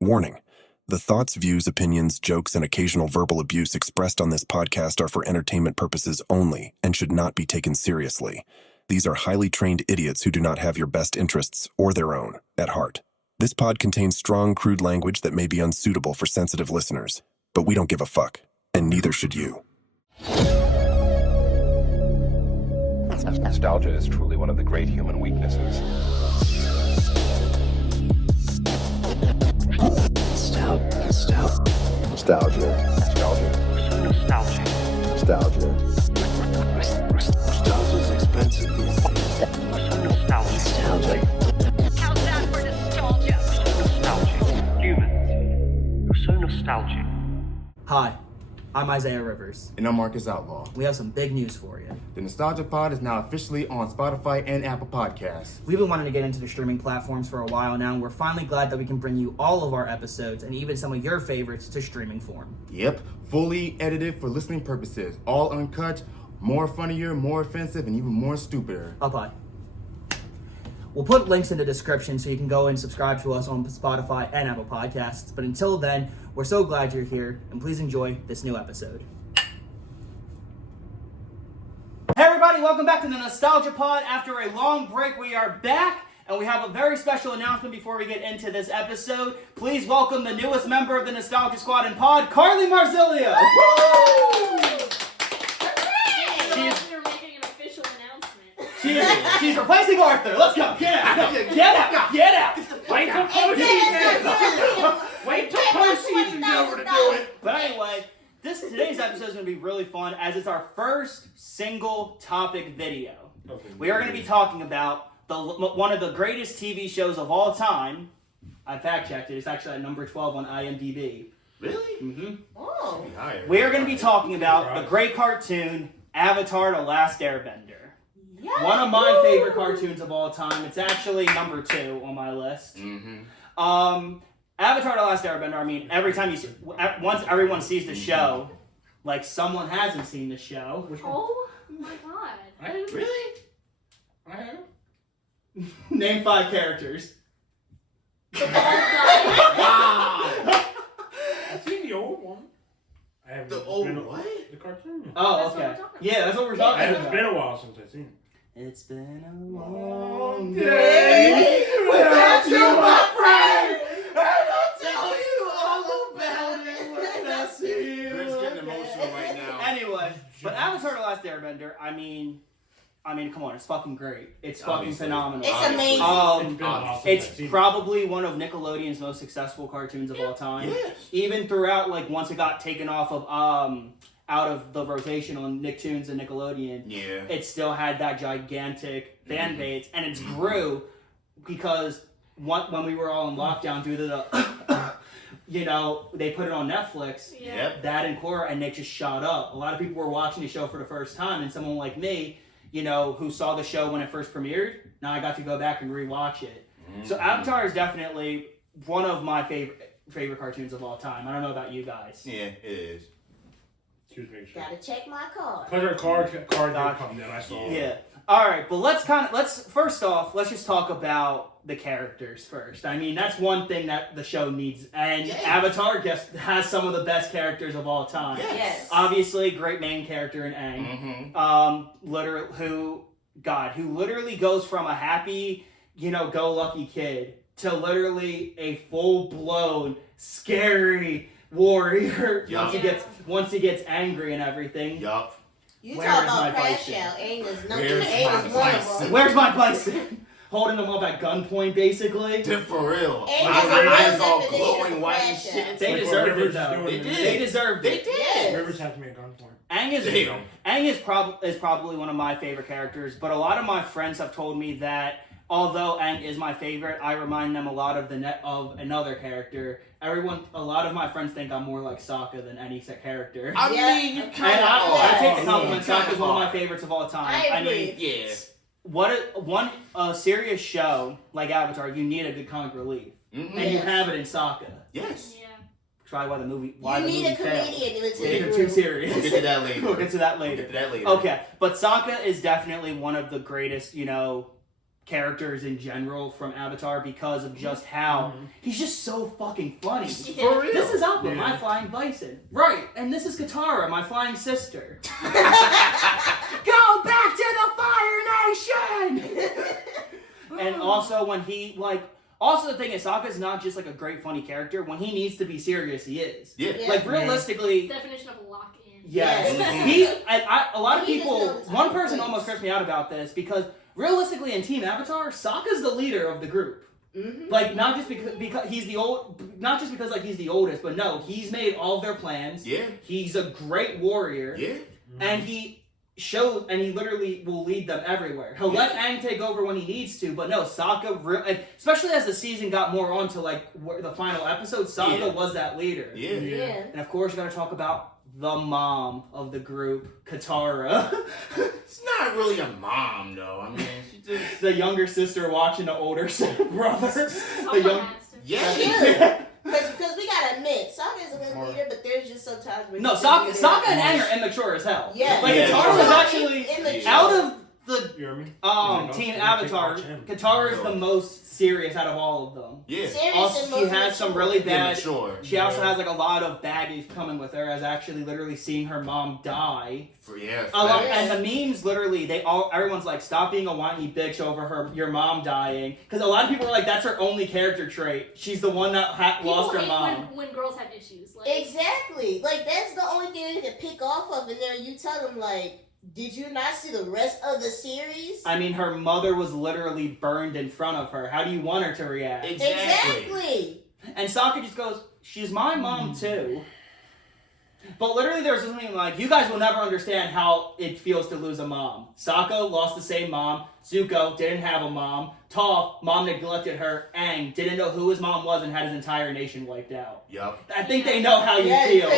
Warning. The thoughts, views, opinions, jokes, and occasional verbal abuse expressed on this podcast are for entertainment purposes only and should not be taken seriously. These are highly trained idiots who do not have your best interests or their own at heart. This pod contains strong, crude language that may be unsuitable for sensitive listeners, but we don't give a fuck, and neither should you. Nostalgia is truly one of the great human weaknesses. Nostalgia. Nostalgia is expensive these days. Nostalgia. How's that for nostalgia? Nostalgic. Humans. You're so nostalgic. Hi, I'm Isaiah Rivers. And I'm Marcus Outlaw. We have some big news for you. The Nostalgia Pod is now officially on Spotify and Apple Podcasts. We've been wanting to get into the streaming platforms for a while now, and we're finally glad that we can bring you all of our episodes and even some of your favorites to streaming form. Yep, fully edited for listening purposes. All uncut, more funnier, more offensive, and even more stupider. Up high. We'll put links in the description so you can go and subscribe to us on Spotify and Apple Podcasts. But until then, we're so glad you're here, and please enjoy this new episode. Hey everybody, welcome back to the Nostalgia Pod. After a long break, we are back, and we have a very special announcement before we get into this episode. Please welcome the newest member of the Nostalgia Squad and Pod, Carleigh Marsilio. You're making an official announcement. She's replacing Arthur. Let's go. Get out. Get out. Wait till postseason. Wait till postseason's over to do it. But anyway, today's episode is going to be really fun as it's our first single topic video. We are going to be talking about one of the greatest TV shows of all time. I fact checked it. It's actually at number 12 on IMDb. Really? Mm-hmm. Oh. We are going to be talking about the great cartoon Avatar: The Last Airbender. Yeah. One of my favorite cartoons of all time. It's actually number 2 on my list. Avatar: The Last Airbender, I mean, every time once everyone sees the show, like someone hasn't seen the show. Oh my god. Really? Name 5 characters. The bald guy. I've seen the old one. I haven't. The old been a- what? The cartoon. Oh, That's what okay. we're talking about. Yeah, that's what we're talking It's about. been a while since I've seen it. It's been a long day without you, my friend. I'll tell you all about it when I see you. Greg's getting emotional right now. Anyway, but Avatar: The Last Airbender, I mean, come on, it's fucking great. It's fucking Obviously. phenomenal. It's amazing. It's been a while since It's I've seen it. probably one of Nickelodeon's most successful cartoons of all time. Yes. Even throughout, like, once it got taken off of, out of the rotation on Nicktoons and Nickelodeon, Yeah. it still had that gigantic fan base, and it grew because when we were all in lockdown due to the, they put it on Netflix. Yeah. Yep. That and Cora, and it just shot up. A lot of people were watching the show for the first time, and someone like me, who saw the show when it first premiered, now I got to go back and rewatch it. So Avatar is definitely one of my favorite cartoons of all time. I don't know about you guys. Yeah, it is. Excuse me. Gotta check my card. Because her card did come down. I saw it. Yeah. All right, but let's first off, let's just talk about the characters first. I mean, that's one thing that the show needs, and Yes. Avatar just has some of the best characters of all time. Yes. Obviously, great main character in Aang. Who literally goes from a happy, go-lucky kid to literally a full-blown, scary warrior once he gets angry and everything. Yup. You Where talk is my about Crash bison? Out. Aang is Where's Aang my is bison? wonderful. Where's my bison? Holding him up at gunpoint, basically. For real. Aang My is a real eyes all definition glowing of white and Crash shit. Out. They Like deserved what it, Rivers though. doing They in did. They deserved They it. did. Yes. Rivers have to be at gunpoint. Aang is probably one of my favorite characters, but a lot of my friends have told me that although Aang is my favorite, I remind them a lot of of another character. A lot of my friends think I'm more like Sokka than any character. I Yeah. mean, you And kind of I take the Yeah. compliment. Sokka's one of my favorites of all time. I agree. mean, a serious show like Avatar, you need a good comic relief, and you Yes. have it in Sokka. Yes. Yeah. Probably why You the need movie a failed. comedian to They're the too group. serious. We'll get to that later. We'll get to that later. We'll get to that later. Okay, but Sokka is definitely one of the greatest, characters in general from Avatar because of just how he's just so fucking funny. For real. This is Appa, my flying bison. Right, and this is Katara, my flying sister. Go back to the Fire Nation! And also when he, like... Also, the thing is, Sokka's not just, like, a great, funny character. When he needs to be serious, he is. Yeah. Like, realistically... Definition of lock-in. Yes. A lot of people... One person almost cursed me out about this, because realistically, in Team Avatar, Sokka's the leader of the group. Mm-hmm. Like, not just because he's the like, he's the oldest, but no, he's made all of their plans. Yeah. He's a great warrior. Yeah. And he literally will lead them everywhere. He'll let Aang take over when he needs to, but no, Sokka, especially as the season got more on to like the final episode, Sokka was that leader. Yeah. And of course, you gotta talk about the mom of the group, Katara. It's not really a mom, though. I mean, she just... The younger sister watching the older brother. The young... Yeah. Because we gotta admit, Sokka is a good leader, but there's just sometimes where No, Sokka and Aang are immature as hell. Yeah. Like, Yeah. Katara was actually... immature. Out of the You hear me? Team Avatar, Katara is the most serious out of all of them. Yeah. Serious Also, and she most has some mature. really bad... Immature. She also has like a lot of baggage coming with her, as actually literally seeing her mom die. A lot, facts. and the memes literally, everyone's like, stop being a whiny bitch over your mom dying, because a lot of people are like, that's her only character trait. She's the one that lost her mom. When girls have issues. Like, Exactly. Like, that's the only thing they can pick off of, and then you tell them, like, did you not see the rest of the series? I mean, her mother was literally burned in front of her. How do you want her to react? Exactly. And Sokka just goes, she's my mom too. But literally there was something like, you guys will never understand how it feels to lose a mom. Sokka lost the same mom. Zuko didn't have a mom. Toph, mom neglected her. Aang didn't know who his mom was and had his entire nation wiped out. Yup. I think they know how you Yeah, feel.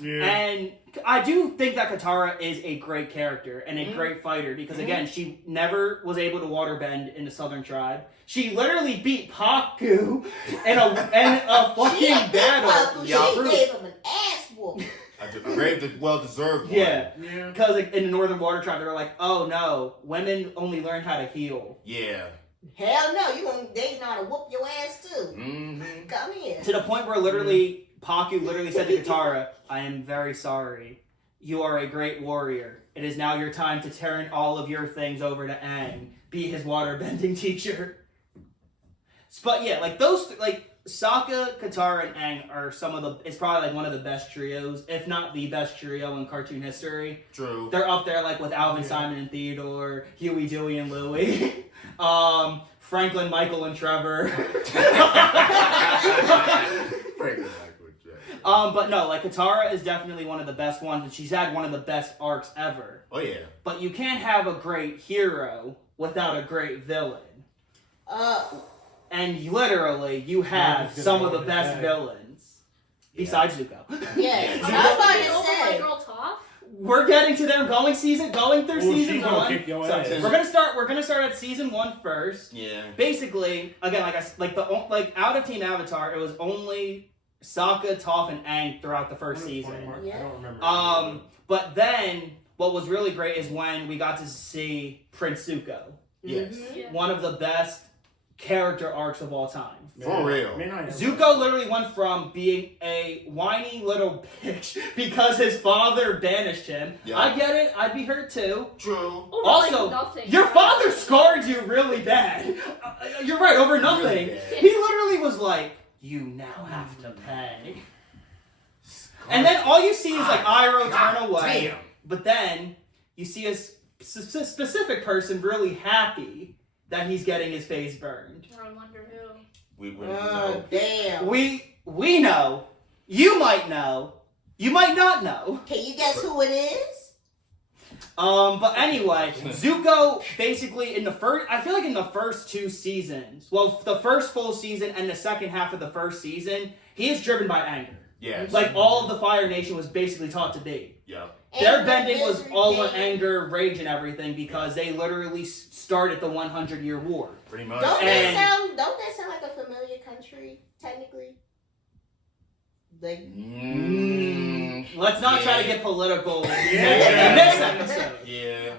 Yeah. And I do think that Katara is a great character and a great fighter because, again, she never was able to waterbend in the Southern Tribe. She literally beat Pakku in a fucking battle. She gave him an ass whoop. A well-deserved one. Yeah. Because in the Northern Water Tribe, they were like, oh no, women only learn how to heal. Yeah. Hell no, they know how to whoop your ass too. Mm-hmm. Come here. To the point where literally, Pakku literally said to Katara, I am very sorry. You are a great warrior. It is now your time to turn all of your things over to Aang. Be his waterbending teacher. But yeah, like those, like Sokka, Katara, and Aang are it's probably like one of the best trios, if not the best trio in cartoon history. True. They're up there like with Alvin, Simon, and Theodore, Huey, Dewey, and Louie. Franklin, Michael, and Trevor. But no, like Katara is definitely one of the best ones, and she's had one of the best arcs ever. Oh yeah. But you can't have a great hero without a great villain. And literally, you have some of the best villains. Besides Zuko. Yeah. Oh, I was about over to my say. girl Toph? We're getting to them going through season gonna 1. kick your So ass. we're gonna start at season 1 first. Yeah. Basically, again, out of Team Avatar, it was only Sokka, Toph, and Aang throughout the first season. I don't remember. But then what was really great is when we got to see Prince Zuko. Yes. Yeah. One of the best character arcs of all time. For real. Zuko literally went from being a whiny little bitch because his father banished him. Yeah. I get it. I'd be hurt too. True. Over Also, like nothing. your father scarred you really bad. You're right, over nothing. Really bad. He literally was like, you now have to pay. And then all you see is like Iroh turn away. Damn. But then you see a specific person really happy that he's getting his face burned. I wonder who. We Oh, damn. We know. You might know. You might not know. Can you guess who it is? But anyway, Zuko basically I feel like in the first 2 seasons, well, the first full season and the second half of the first season, he is driven by anger. Yes. Like all of the Fire Nation was basically taught to be. Yeah. Their bending was all on anger, rage, and everything because they literally started the 100-year war. Pretty much. Don't And- that sound like a familiar country, technically? Like, Let's not try to get political in Yeah. this episode. Yeah.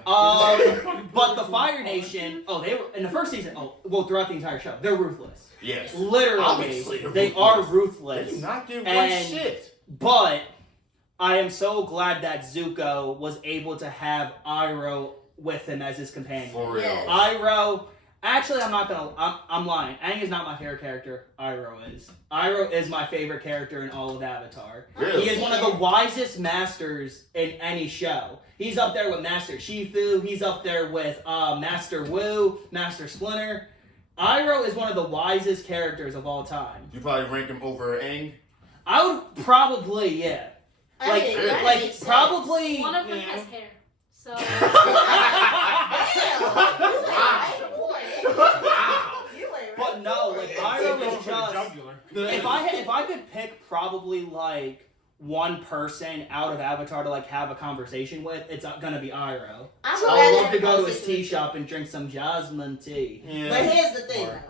But the Fire Nation, they were in the first season. Throughout the entire show, they're ruthless. Yes. Literally, Obviously, they are ruthless. They do not give one And- shit. But I am so glad that Zuko was able to have Iroh with him as his companion. For real. Yes. Iroh. Actually, I'm lying. Aang is not my favorite character. Iroh is. Iroh is my favorite character in all of Avatar. Really? He is one of the wisest masters in any show. He's up there with Master Shifu. He's up there with Master Wu, Master Splinter. Iroh is one of the wisest characters of all time. You probably rank him over Aang? I would probably, yeah. I mean, that makes sense. Probably. One of them has hair. So Damn. You ain't But no, like Iroh is just. Jugular. If I could pick probably like one person out of Avatar to like have a conversation with, it's gonna be Iroh. I I would love to go to his tea shop and drink some Jasmine tea. Yeah. But here's the thing, Mark.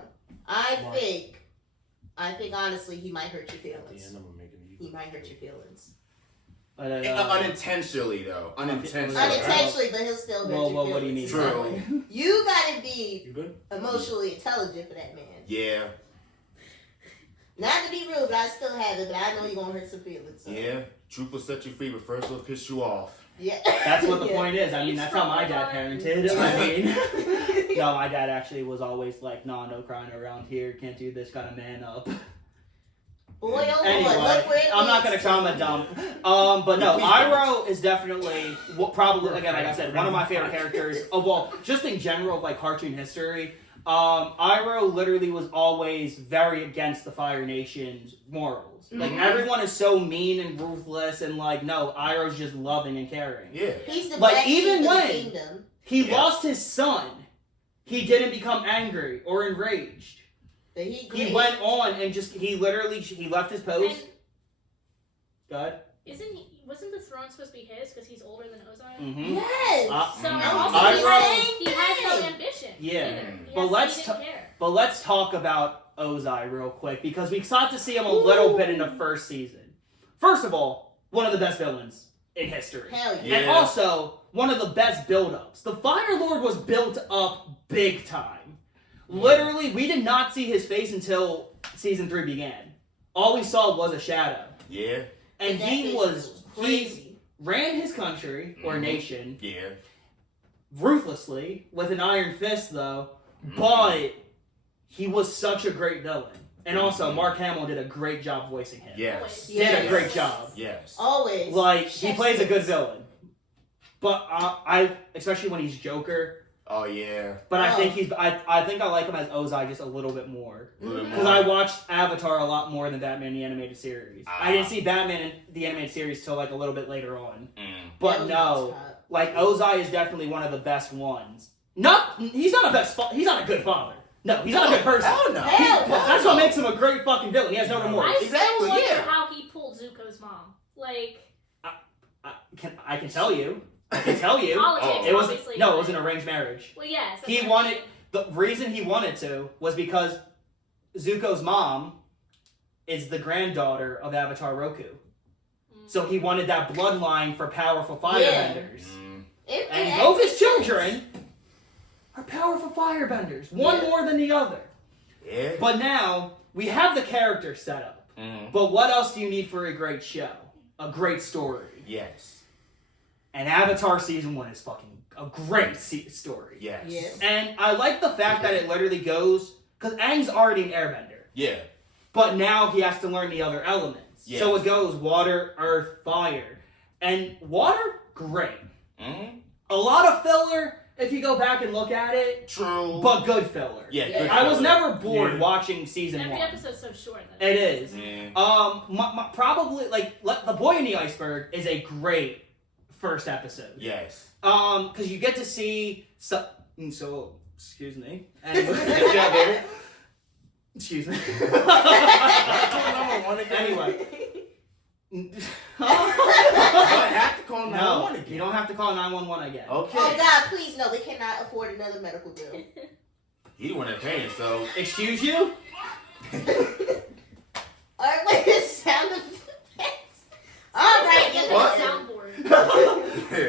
I Mark. think honestly, he might hurt your feelings. I'm gonna make it He might hurt your feelings. But, Unintentionally, though. Unintentionally. Unintentionally, but he'll still hurt your feelings. what do you mean? True. You gotta be You good? emotionally intelligent for that man. Yeah. Not to be rude, but I still have it. But I know you're gonna hurt some feelings. So. Yeah. Truth will set you free, but first will piss you off. Yeah. That's what the Yeah. point is. I mean, that's how my dad parented. I mean, no, my dad actually was always like, "No crying around here. Can't do this. Gotta man up." Boy, oh boy, Anyway, look where it I'm not gonna leads trauma to. dump. But no, Please Iroh is definitely probably again, like I said, one of my favorite characters of all, just in general, like cartoon history. Iroh literally was always very against the Fire Nation's morals. Like everyone is so mean and ruthless, and like no, Iroh's just loving and caring. Yeah. He's the Like, black even sheep of the when- kingdom. He Yeah. lost his son. He didn't become angry or enraged. But He great. went on and he left his post. And Go ahead. wasn't the throne supposed to be his because he's older than Ozai? Mm-hmm. Yes. So Mm. also Iroh- he has no ambition. Yeah. either. He But has- let's he didn't care. But let's talk about Ozai real quick because we got to see him a little bit in the first season. First of all, one of the best villains in history. Hell yeah. Yeah. And also, one of the best build-ups. The Fire Lord was built up big time. Literally, we did not see his face until season 3 began. All we saw was a shadow. Yeah. And That he face was, he crazy. ran his country, or Mhm. nation, Yeah. ruthlessly, with an iron fist though, but he was such a great villain. And also, Mark Hamill did a great job voicing him. Yes. Did a Yes. great job. Yes. Always. Like, he Chef's plays a good kiss. villain. But especially when he's Joker. Oh, yeah. But I Oh. think I think I like him as Ozai just a little bit more. A little Because more. I watched Avatar a lot more than Batman the Animated Series. Ah. I didn't see Batman in the Animated Series till like a little bit later on. Mm. But That was no, top. like Ozai is definitely one of the best ones. He's not a best. He's not a good father. No, he's not a good person. Hell no. Hell no. That's what makes him a great fucking villain. He has no remorse. I Exactly, still wonder yeah. how he pulled Zuko's mom. Like I can tell you. I can tell you. politics, It was obviously. no, it was an arranged marriage. Well, yes. that's He what- wanted the reason he wanted to was because Zuko's mom is the granddaughter of Avatar Roku. Mm. So he wanted that bloodline for powerful firebenders. Mm. And both his children are powerful firebenders, one more than the other. Yeah. But now we have the character set up. Mm. But what else do you need for a great show? A great story. Yes. And Avatar Season 1 is fucking a great story. Yes. Yes. And I like the fact that it literally goes, because Aang's already an airbender. Yeah. But now he has to learn the other elements. Yes. So it goes water, earth, fire. And water, great. Mm. A lot of filler if you go back and look at it, True. but good filler. yeah. Yeah. Good I was filler. never bored Yeah. watching season Every 1. episode's so short. That It is. Mm. Probably like The Boy in the Iceberg is a great first episode. Yes. Because you get to see so excuse me. Anyway. Good job, baby. Excuse me. Number one again. Anyway. I have to call 911 No, again. you don't have to call 911 again. Okay. Oh God, please no, we cannot afford another medical bill. He the one that paying, so. Excuse you? Alright, wait, the sound effects. Alright, you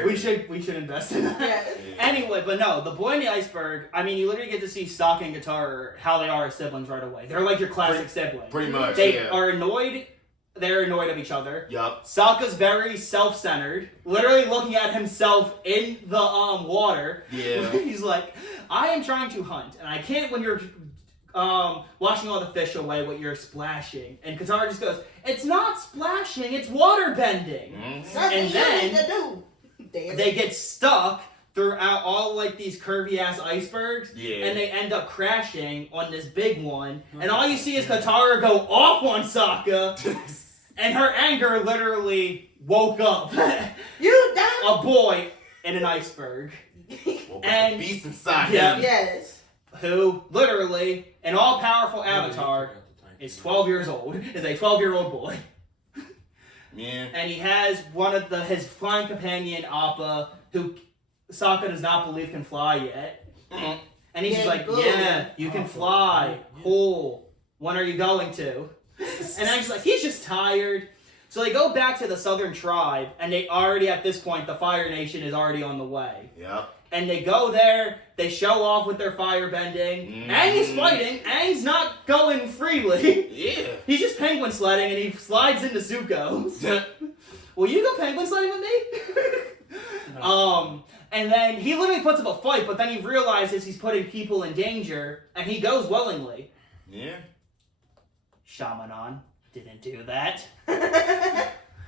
We should invest in that. Yeah. Anyway, but no, the boy in the iceberg. I mean, you literally get to see Sokka and Katara how they are as siblings right away. They're like your classic siblings. Pretty much. They are annoyed. They're annoyed of each other. Yup. Sokka's very self-centered, literally looking at himself in the water. Yeah. He's like, I am trying to hunt, and I can't when you're washing all the fish away what you're splashing. And Katara just goes, it's not splashing, it's water bending. Something And then you need to do. they get stuck throughout all like these curvy ass icebergs, and they end up crashing on this big one. And all you see is Katara go off on Sokka, and her anger literally woke up You done? a boy in an iceberg. And the beast inside him. Yes. Who literally, an all-powerful avatar, is 12 years old, is a 12-year-old boy. Yeah. And he has one of his flying companion, Appa, who Sokka does not believe can fly yet. And he's just like, yeah, you can fly. Cool. When are you going to? And I'm just like, he's just tired. So they go back to the southern tribe, and they already, at this point, the Fire Nation is already on the way. Yep. And they go there, they show off with their fire bending. Aang is fighting. Aang's not going freely. Yeah. He's just penguin sledding, and he slides into Zuko. Will you go penguin sledding with me? And then he literally puts up a fight, but then he realizes he's putting people in danger, and he goes willingly. Yeah. Shamanon didn't do that.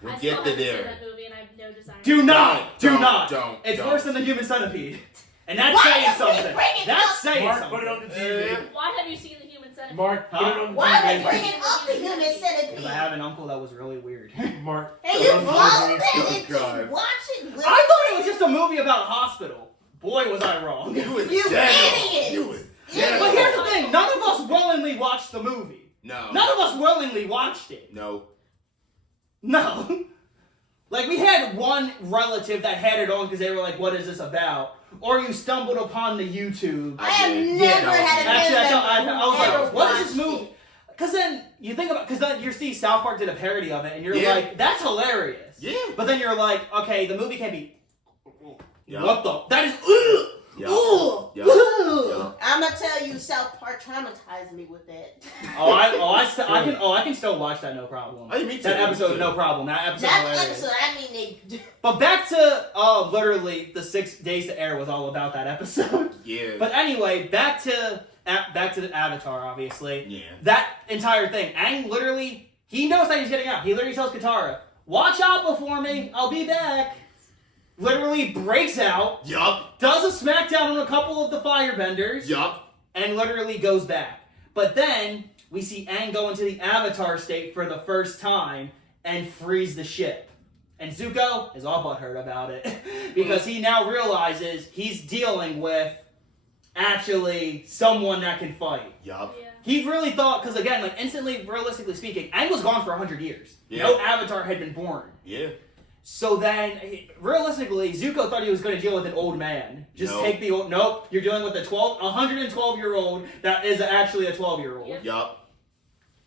We'll I get still to haven't seen there. that movie and I have no desire. Do not! Don't. It's worse than the Human Centipede. And that's Why saying are we something. bringing That's up- saying Mark, something. put it on the TV. Why have you seen the Human Centipede? Mark, put it on the Why are we TV. bringing up the Human Because Centipede? I have an uncle that was really weird. Mark. And put you it on the follow TV. that and God. just watch it. I thought it was just a movie about a hospital. Boy, was I wrong. You was You dead. idiot. You was But dead. here's the thing. None of us willingly watched the movie. No. None of us willingly watched it. No. No. Like, we had one relative that had it on because they were like, what is this about? Or you stumbled upon the YouTube. I have did. never Yeah, no, had a Actually, man I was ever like, what is this watched movie? it. Because then you think about, because then you see South Park did a parody of it, and you're Yeah. like, that's hilarious. Yeah. But then you're like, okay, the movie can't be. Yeah. What the? That is. Ugh! Yeah. Ugh! Yeah. Ugh! Yeah. I'm gonna tell you, South Park traumatized me with that. I can still watch that, no problem. Oh, me too. That me episode, too. no problem. That episode, That hilarious. episode, I mean, they. But back to literally the 6 days to air was all about that episode. Yeah. But anyway, back to the Avatar, obviously. Yeah. That entire thing, Aang literally, he knows that he's getting out. He literally tells Katara, "Watch out before me. I'll be back." Literally breaks out, Yup. does a smackdown on a couple of the firebenders, Yup. and literally goes back. But then we see Aang go into the Avatar state for the first time and freeze the ship. And Zuko is all butthurt about it because he now realizes he's dealing with actually someone that can fight. Yup. Yeah. He really thought, because again, like instantly, realistically speaking, Aang was gone for 100 years. Yeah. No Avatar had been born. Yeah. So then, realistically, Zuko thought he was going to deal with an old man. Just Nope. take the old. Nope, you're dealing with a 112-year-old that is actually a 12-year-old. Yep. Yup.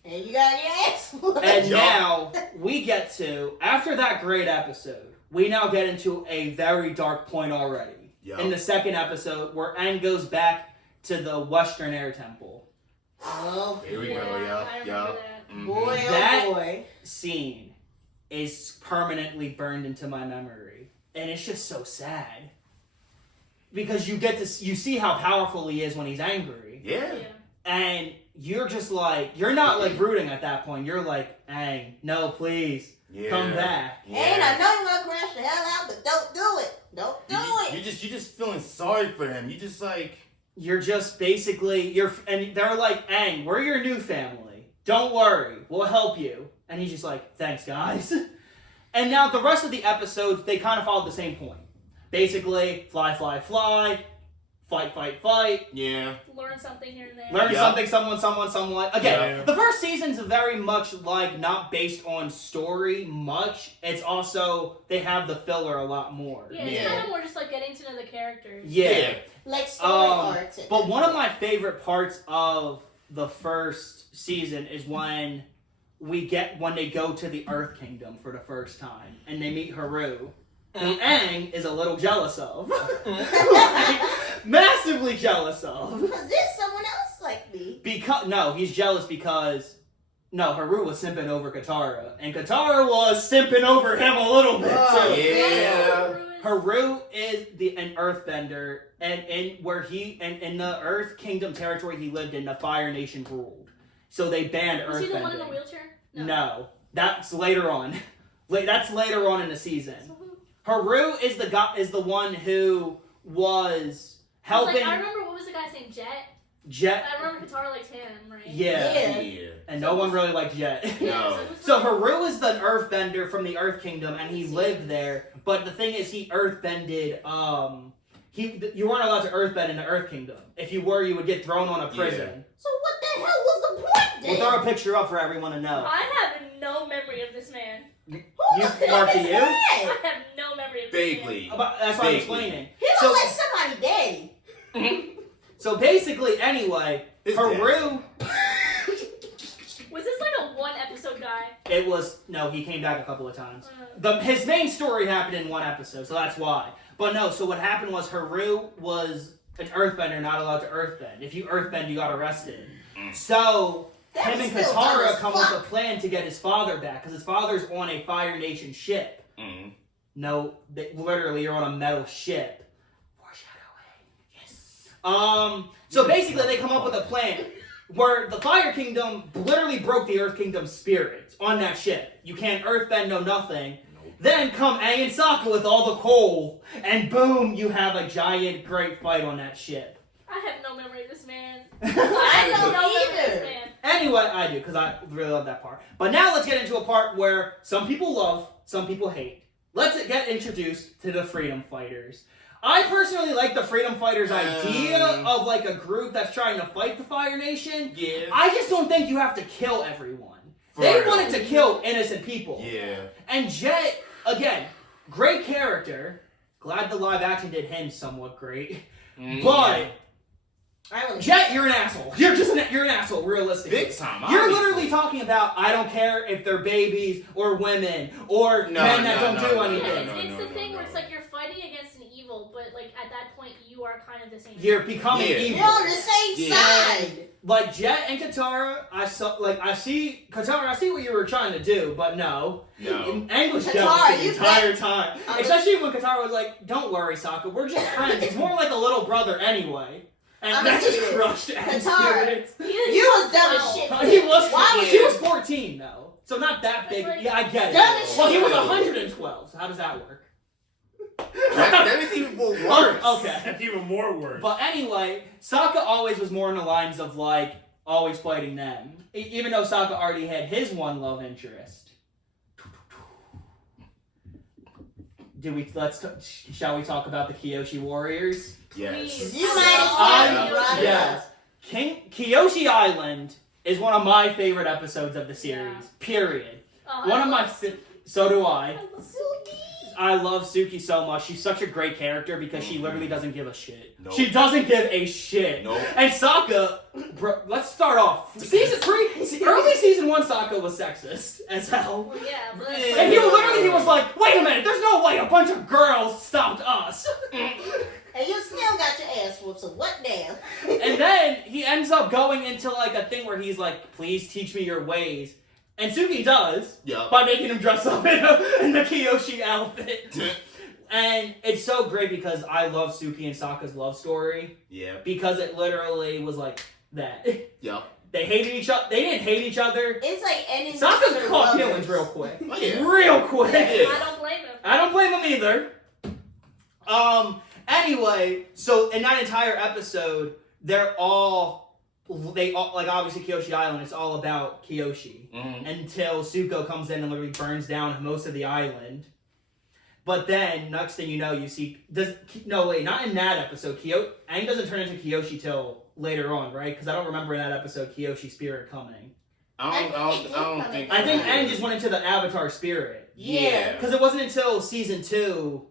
And you got your ass whooped. And Yup. now we get to, after that great episode, we now get into a very dark point already. Yup. In the second episode, where Aang goes back to the Western Air Temple. Oh, Here we go. Yeah, Yup. I remember Yup. that. Mhm. boy, That- oh boy. Scene is permanently burned into my memory, and it's just so sad because you see how powerful he is when he's angry, Yeah. Yeah. and you're just like, you're not like rooting at that point. You're like, Aang, no, please Yeah. come back. Yeah. And I know you're gonna crash the hell out, but don't do it. Don't do it. You just feeling sorry for him. You just like. You're just basically and they're like, Aang, we're your new family. Don't worry, we'll help you. And he's just like, thanks, guys. And now the rest of the episodes, they kind of followed the same point. Basically, fly, fly, fly, fight, fight, fight. Yeah. Learn something here and there. Learn Yeah. something, someone. Again, Yeah. the first season's very much like not based on story much. It's also, they have the filler a lot more. Yeah, it's Yeah. kind of more just like getting to know the characters. Yeah. Like story arcs. and- But one of my favorite parts of the first season is when they go to the Earth Kingdom for the first time and they meet Haru. who Aang is a little jealous of. Like, massively jealous of. Because there's someone else like me. He's jealous because Haru was simping over Katara, and Katara was simping over him a little bit too. Yeah. Haru is an earthbender, and in the Earth Kingdom territory he lived in, the Fire Nation ruled. So they banned earthbending. Was he the one in the wheelchair? No. That's later on. That's later on in the season. Haru is the one who was helping. I remember, what was the guy's name? Jet. I remember Katara liked him, right? Yeah. And no one really liked Jet. No. So Haru is the earthbender from the Earth Kingdom, and he lived there. But the thing is, he earthbended. You weren't allowed to earthbend in the Earth Kingdom. If you were, you would get thrown on a prison. So what the hell was the point then? We'll throw a picture up for everyone to know. I have no memory of this man. Mark, do you? I have no memory of this Vaguely. That's what I'm explaining. He looked like somebody daddy. So basically, anyway, His Haru. Was this like a one episode guy? It was he came back a couple of times. His main story happened in one episode, so that's why. But no, so what happened was Haru was an earthbender, not allowed to earthbend. If you earthbend, you got arrested. So him and Katara come with a plan to get his father back, because his father's on a Fire Nation ship. No, literally, you're on a metal ship. Foreshadowing. Yes. So basically, they come up with a plan where the Fire Kingdom literally broke the Earth Kingdom's spirit on that ship. You can't earthbend, no nothing. Then come Aang and Sokka with all the coal, and boom, you have a giant, great fight on that ship. I have no memory of this man. I don't either. either. Anyway, I do, because I really love that part. But now let's get into a part where some people love, some people hate. Let's get introduced to the Freedom Fighters. I personally like the Freedom Fighters' idea of like a group that's trying to fight the Fire Nation. Yeah. I just don't think you have to kill everyone. They wanted to kill innocent people. Yeah. And Jet, again, great character. Glad the live action did him somewhat great. But Jet, you're an asshole. You're an asshole, realistically. Big time. You're obviously. literally talking about, I don't care if they're babies or women or men that don't do anything. It's the thing where it's like you're fighting against an evil, but like at that point you are kind of the same. You're becoming evil. You're on the same side. Like Jet and Katara, I see what you were trying to do, but no. Aang was jealous the entire time. Especially when Katara was like, don't worry, Sokka, we're just friends. He's more like a little brother anyway. And that just crushed Aang's spirits. You was dumb as shit. He was 14 though. So not that big. Yeah, I get it. Well, he was 112, so how does that work? That is even more worse. Okay. That's even more worse. But anyway, Sokka always was more in the lines of like always fighting them, even though Sokka already had his one love interest. Shall we talk about the Kyoshi Warriors? Yes. You might as well. Yes. Kyoshi Island is one of my favorite episodes of the series. Yeah. Period. Oh, One of my. So do I. Suki. I love Suki so much. She's such a great character because she literally doesn't give a shit. Nope. She doesn't give a shit. Nope. And Sokka, bro, let's start off. Early season 1 Sokka was sexist as hell. Well, yeah, but And he was like, wait a minute, there's no way a bunch of girls stopped us. And you still got your ass whooped, so what now? And then he ends up going into like a thing where he's like, please teach me your ways. And Suki does, by making him dress up in the Kyoshi outfit. And it's so great because I love Suki and Sokka's love story. Yeah. Because it literally was like that. Yep. They hated each other. They didn't hate each other. It's like ending. Sokka caught feelings real quick. Oh, yeah. Real quick. Yeah. I don't blame him. I don't blame him either. Anyway, so in that entire episode, they all like obviously Kyoshi Island. It's all about Kyoshi until Zuko comes in and literally burns down most of the island. But then next thing you know, you see not in that episode. Aang doesn't turn into Kyoshi till later on, right? Because I don't remember in that episode Kyoshi's spirit coming. I don't think. I think Aang just went into the Avatar spirit. Yeah. Because it wasn't until season 2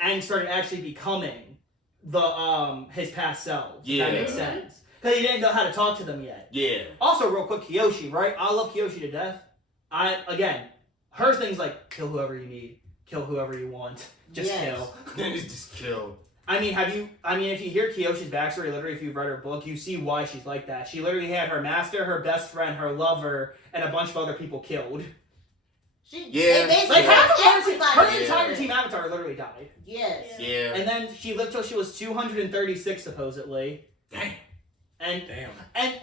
Aang started actually becoming his past self. Yeah. That makes sense. Because he didn't know how to talk to them yet. Yeah. Also, real quick, Kyoshi, right? I love Kyoshi to death. Her thing's like, kill whoever you need. kill whoever you want. Just kill. Just kill. If you hear Kiyoshi's backstory, literally, if you've read her book, you see why she's like that. She literally had her master, her best friend, her lover, and a bunch of other people killed. Like half of her entire team Avatar literally died. Yes. Yeah. And then she lived till she was 236, supposedly. Damn. And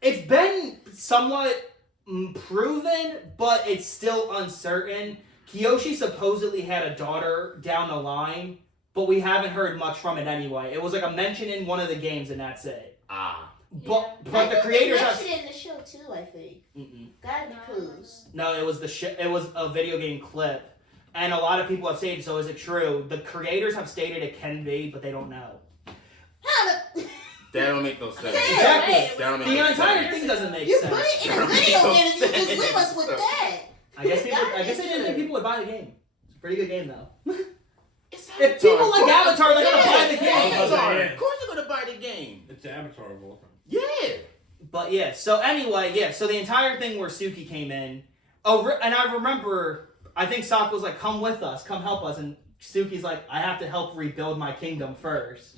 it's been somewhat proven, but it's still uncertain. Kiyoshi supposedly had a daughter down the line, but we haven't heard much from it anyway. It was like a mention in one of the games, and that's it. But the creators have it in the show too. I think. Gotta be clues. No, it was it was a video game clip, and a lot of people have stated. So is it true? The creators have stated it can be, but they don't know. That don't make no sense. Exactly. The entire thing doesn't make sense. You put it in a video game and you just leave us with that. I guess they didn't think people would buy the game. It's a pretty good game though. If people like Avatar, they're gonna buy the game. Of course they're gonna buy the game. It's Avatar of all. Yeah. But yeah, so anyway, so the entire thing where Suki came in, and I remember, I think Sokka was like, come with us, come help us, and Suki's like, I have to help rebuild my kingdom first.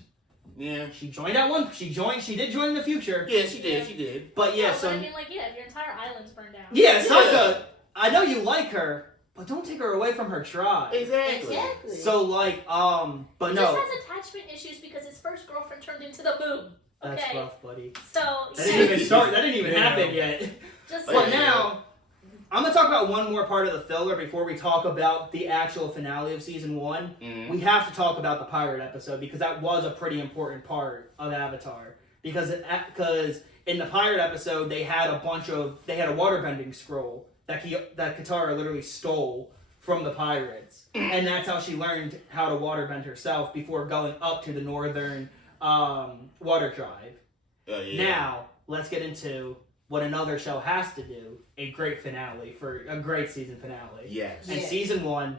Yeah. She did join in the future. Yeah, she did. But yeah, if your entire island's burned down. Yeah, Sokka, I know you like her, but don't take her away from her tribe. Exactly. So but no. He just has attachment issues because his first girlfriend turned into the moon. Okay. That's rough, buddy. So that didn't even start. That didn't even happen yet. But now, I'm gonna talk about one more part of the filler before we talk about the actual finale of season 1. Mm-hmm. We have to talk about the pirate episode because that was a pretty important part of Avatar. Because in the pirate episode, they had a waterbending scroll that Katara literally stole from the pirates, and that's how she learned how to waterbend herself before going up to the northern water tribe. Now, let's get into what another show has to do, a great finale, for a great season finale. Yes. And season 1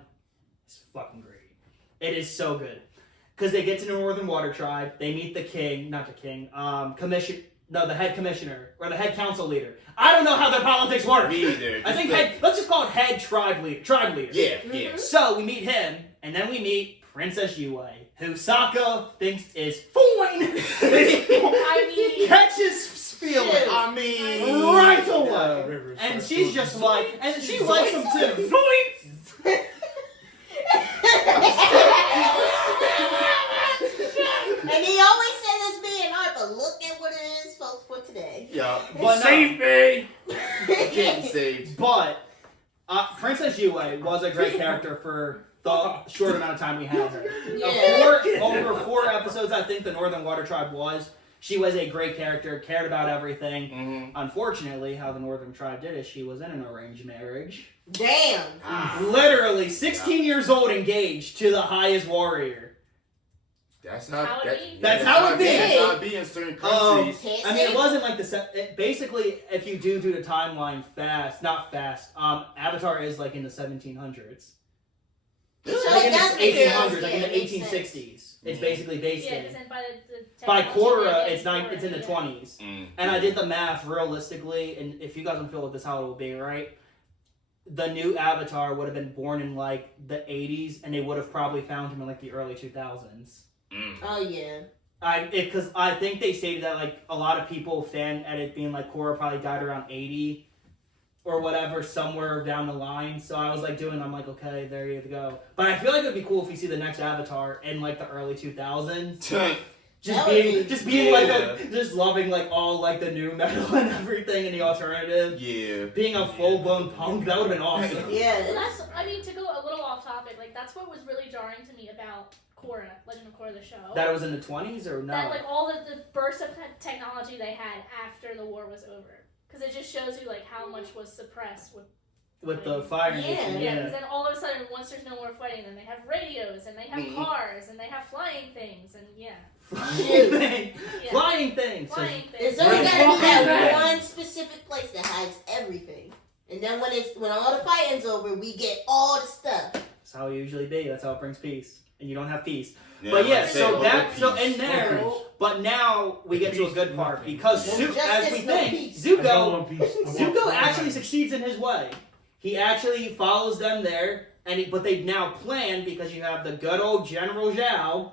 is fucking great. It is so good. Because they get to the Northern Water Tribe, they meet the king, not the king, the head commissioner, or the head council leader. I don't know how their politics work. Me either. I think let's just call it head tribe leader. Yeah. So we meet him, and then we meet Princess Yue, who Sokka thinks is fine. Catches feeling. Right away. And she's just like, and she likes him too. And he always says it's me and I, but look at what it is, folks, for today. Yeah. But Save me! Getting saved. But Princess Yue was a great character for the short amount of time we had her. Over 4 episodes, I think the Northern Water Tribe was. She was a great character, cared about everything. Mm-hmm. Unfortunately, how the Northern Tribe did it, she was in an arranged marriage. Damn. Literally, 16 years old, engaged to the highest warrior. That's how it be. That's how it be in certain countries. It wasn't like basically, if you do the timeline not fast, Avatar is like in the 1700s. Like in the 1800s, like in the 1860s. It's basically based in. By Korra, it's in the 20s. And I did the math realistically, and if you guys don't feel with this how it will be, right? The new Avatar would have been born in like the 80s, and they would have probably found him in like the early 2000s. Oh yeah. Because I think they stated that like a lot of people fan edit being like Korra probably died around 80 or whatever, somewhere down the line. So I was like I'm like, okay, there you go. But I feel like it'd be cool if we see the next Avatar in like the early 2000s. Just loving like all like the new metal and everything and the alternative. Yeah. Being a full blown punk, that would have been awesome. Yeah. To go a little off topic, like that's what was really jarring to me about Korra, Legend of Korra, the show. That it was in the 20s or no? That like all the bursts of technology they had after the war was over. Because it just shows you like how much was suppressed with the fire nation. Yeah, because then all of a sudden, once there's no more fighting, then they have radios, and they have cars, and they have flying things, and Flying things. There's only gotta be that one specific place that hides everything. And then when all the fighting's over, we get all the stuff. That's how it usually be. That's how it brings peace. And you don't have peace. Yeah, but but now we get to a good part because Zuko actually succeeds in his way. He actually follows them there but they've now planned, because you have the good old General Zhao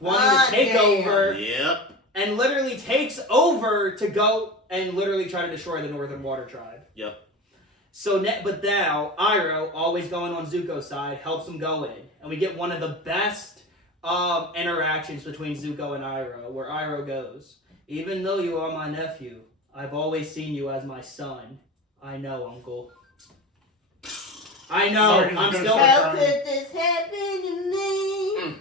wanting to take over. Yep. And literally takes over to go and literally try to destroy the Northern Water Tribe. Yep. So, but now, Iroh, always going on Zuko's side, helps him go in. And we get one of the best interactions between Zuko and Iroh, where Iroh goes, "Even though you are my nephew, I've always seen you as my son. I know, Uncle. I know, I'm still..." How could this happen to me?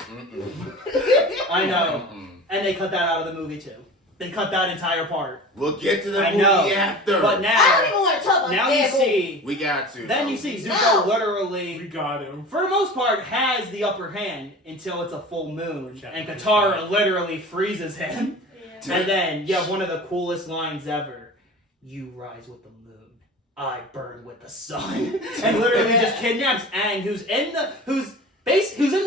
I know. And they cut that out of the movie, too. They cut that entire part. We'll get to the movie after. But now... I don't even want to talk about now that. you see... We got to. Then you see Zuko literally... We got him. For the most part, has the upper hand until it's a full moon. And Katara literally freezes him. Yeah. And then you have one of the coolest lines ever. "You rise with the moon. I burn with the sun." And literally just kidnaps Aang, who's in the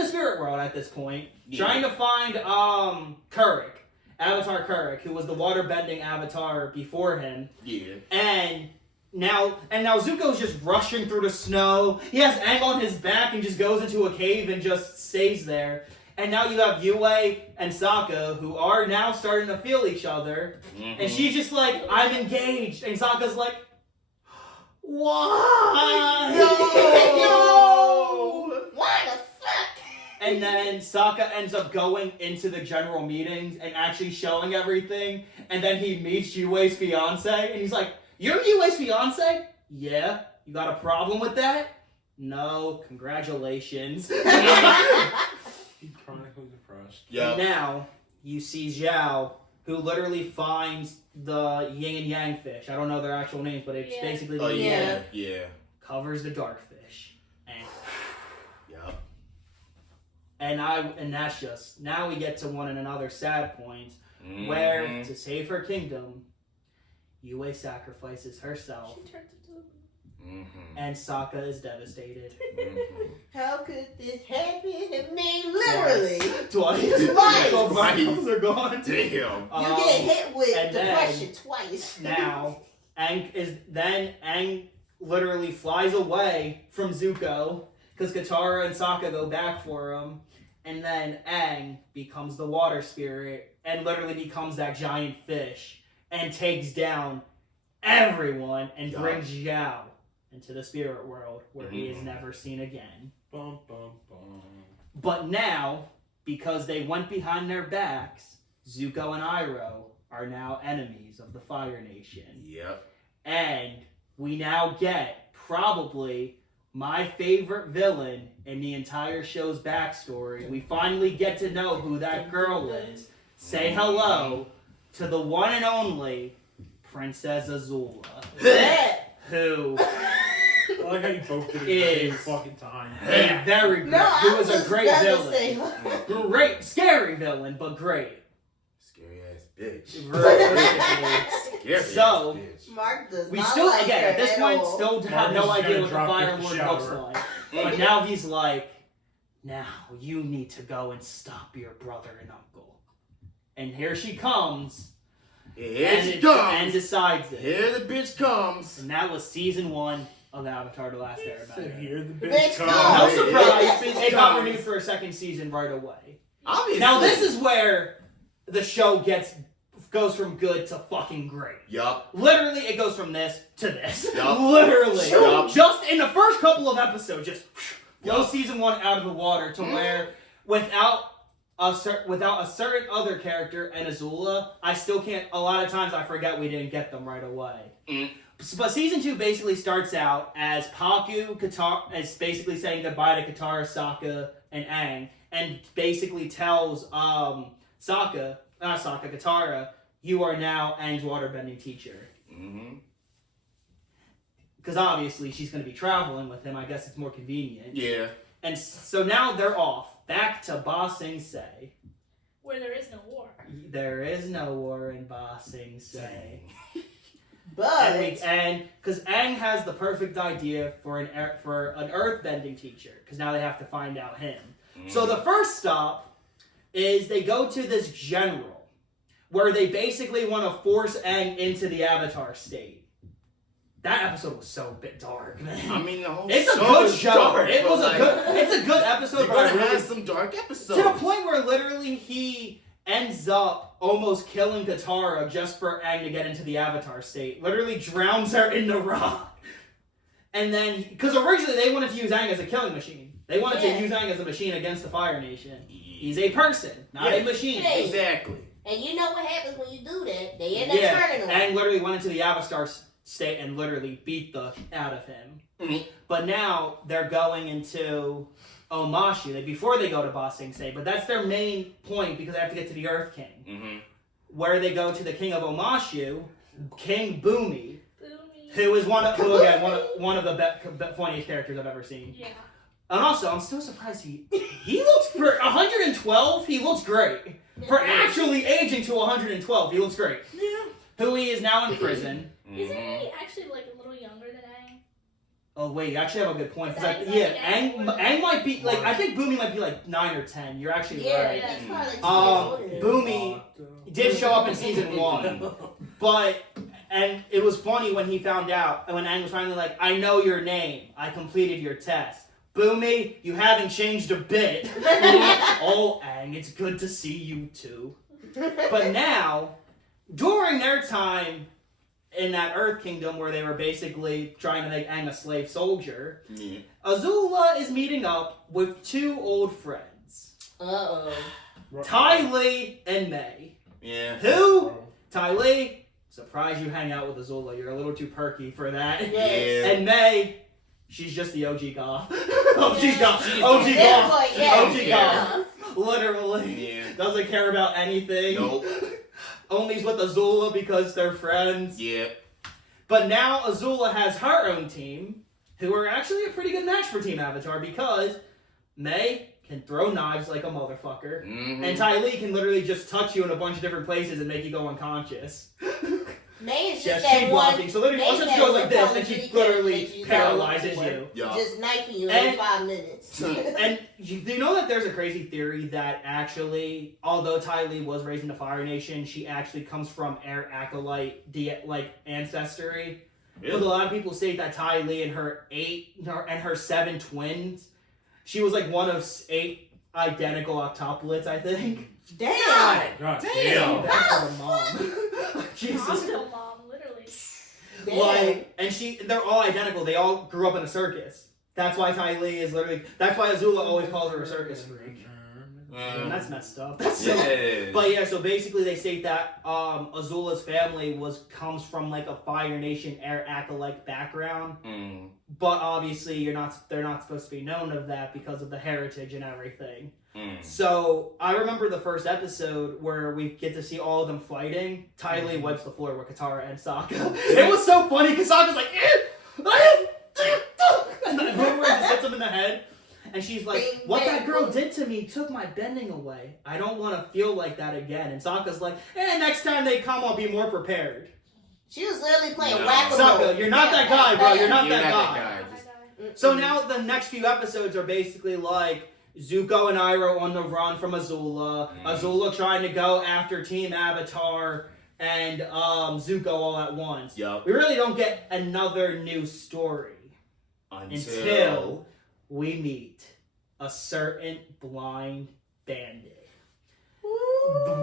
spirit world at this point, trying to find Kuruk, Avatar Kuruk, who was the water-bending avatar before him. Yeah. And now Zuko's just rushing through the snow. He has Aang on his back and just goes into a cave and just stays there. And now you have Yue and Sokka, who are now starting to feel each other. Mm-hmm. And she's just like, "I'm engaged." And Sokka's like, "Why?" No! Why the fuck? And then Sokka ends up going into the general meetings and actually showing everything. And then he meets Yue's fiance. And he's like, "You're Yue's fiance?" "Yeah. You got a problem with that?" "No. Congratulations." He's chronically depressed. And now you see Zhao, who literally finds the yin and yang fish. I don't know their actual names, but it's basically the yeah. Covers the dark fish. And Yep. and that's just, now we get to one and another sad point where, to save her kingdom, Yue sacrifices herself. She turns into a... And Sokka is devastated. How could this happen to me? Literally. Twice. Twice. They're gone. Damn. You get hit with and depression twice. Now, Aang literally flies away from Zuko because Katara and Sokka go back for him, and then Aang becomes the water spirit and literally becomes that giant fish and takes down everyone and brings Zhao into the spirit world where he is never seen again. Bum, bum, bum. But now, because they went behind their backs, Zuko and Iroh are now enemies of the Fire Nation. Yep. And we now get probably my favorite villain in the entire show's backstory. We finally get to know who that girl is. Say hello to the one and only Princess Azula. Who I like how you both did it at the same fucking time. a very great, who was a great villain. Great, scary villain, but great. Scary ass bitch. Really, so, Mark does we not still, like again, her at this at point, all. still have Mark no is idea gonna what the drop Fire in the Lord looks shower. like. But now he's like, now you need to go and stop your brother and uncle. And here she comes. Here she comes. And decides it. Here the bitch comes. And that was season 1 of Avatar: The Last Airbender. Here the Bitch bitch comes. comes. No Hey, surprise, hey, it got renewed for a second season right away. Obviously. Now this is where the show goes from good to fucking great. Yup. Literally, it goes from this to this. Yup. Literally. Yup. Just in the first couple of episodes, just blow season 1 out of the water to where without a certain other character and Azula, I still can't, a lot of times I forget we didn't get them right away. But season 2 basically starts out as Katara is basically saying goodbye to Katara, Sokka, and Aang, and basically tells Katara, you are now Aang's waterbending teacher. Because obviously she's going to be traveling with him. I guess it's more convenient. Yeah. And so now they're off. Back to Ba Sing Se. Where there is no war. There is no war in Ba Sing Se. But And because Aang has the perfect idea for an earthbending teacher, because now they have to find out him. So the first stop is they go to this general, where they basically want to force Aang into the Avatar state. That episode was so bit dark, man. I mean, the whole it's a show good is show. dark, It was but, a good. It's a good episode. You're But I gonna really, have some dark episodes. to the point where literally he ends up almost killing Katara just for Aang to get into the Avatar state. Literally drowns her in the rock. And then, because originally they wanted to use Aang as a killing machine. They wanted to use Aang as a machine against the Fire Nation. He's a person, not a machine. Hey. Exactly. And you know what happens when you do that? They end up turning him. Aang literally went into the Avatar state and literally beat the out of him. Mhm. But now they're going into Omashu. Before they go to Ba Sing Se, but that's their main point because they have to get to the Earth King. Mm-hmm. Where they go to the King of Omashu, King Boomy, Boomy. who is one of the funniest characters I've ever seen. Yeah. And also, I'm still surprised he looks for 112. He looks great for actually aging to 112. He looks great. Yeah. Who he is now in prison. Isn't he actually like a little younger than Aang? Oh wait, you actually have a good point. 'Cause Aang's Aang might be like, I think Boomy might be like 9 or 10. You're actually right. Yeah, he's probably like 2 years older. Boomy did show up in season 1, and it was funny when he found out, and when Aang was finally like, I know your name, I completed your test. Boomy, you haven't changed a bit. Oh, Aang, it's good to see you too. But now, during their time in that Earth Kingdom where they were basically trying to make Aang a slave soldier, Azula is meeting up with 2 old friends. Uh-oh. Ty Lee and May. Yeah. Who? Ty Lee, surprised you hang out with Azula. You're a little too perky for that. Yeah. And May, she's just the OG goth. OG goth. She's OG This goth. boy, yeah. OG goth. Literally. Yeah. Doesn't care about anything. Nope. Only's with Azula because they're friends. Yeah. But now Azula has her own team, who are actually a pretty good match for Team Avatar because May can throw knives like a motherfucker, Mm-hmm. and Ty Lee can literally just touch you in a bunch of different places and make you go unconscious. May is She has just that chi one. blocking, so literally May's once that she goes one like this, Call and of she Duty literally character that you gotta paralyzes look for. you. Yeah. Just knifing you And- in 5 minutes. And do you know that there's a crazy theory that actually, although Ty Lee was raised in the Fire Nation, she actually comes from Air Acolyte ancestry. Because a lot of people say that Ty Lee and her 7 twins, she was like one of 8 identical octuplets, I think. Damn! God Damn. damn. That's for the mom. Jesus. Hospital mom, literally. Damn. Like, and they're all identical. They all grew up in a circus. That's why Ty Lee is literally. That's why Azula always calls her a circus freak. And that's messed up. That's so. Yeah. But yeah, so basically they state that Azula's family comes from like a Fire Nation Air Acolyte background. Mm. But obviously they're not supposed to be known of that because of the heritage and everything. Mm. So I remember the first episode where we get to see all of them fighting. Ty Lee wipes the floor with Katara and Sokka. It was so funny because Sokka's like, and then Boomerang just hits him in the head. And she's like, Bing, what bang, that girl boom. did to me took my bending away. I don't want to feel like that again. And Sokka's like, next time they come, I'll be more prepared. She was literally playing No. whack-a-mole. Sokka, you're not that guy, bro. You're not that guy. Just- So now the next few episodes are basically like Zuko and Iroh on the run from Azula, Azula trying to go after Team Avatar, and Zuko all at once. Yup. We really don't get another new story until we meet a certain blind bandit.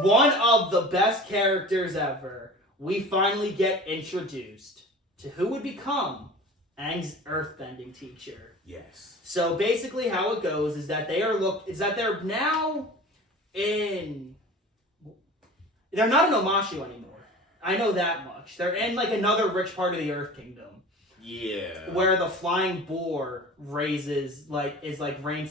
One of the best characters ever. We finally get introduced to who would become Aang's earthbending teacher. Yes. So basically how it goes is that they're now in... They're not in Omashu anymore. I know that much. They're in like another rich part of the Earth Kingdom. Yeah. Where the flying boar reigns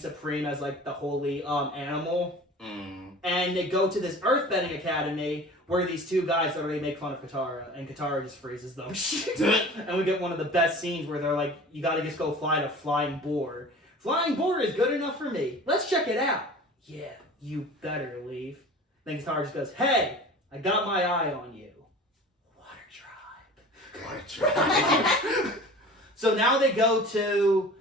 supreme as like the holy animal. Mm. And they go to this earthbending academy where these 2 guys literally make fun of Katara, and Katara just freezes them. And we get one of the best scenes where they're like, you gotta just go fly to Flying Boar. Flying Boar is good enough for me. Let's check it out. Yeah, you better leave. Then Katara just goes, hey, I got my eye on you. Water tribe. So now they go to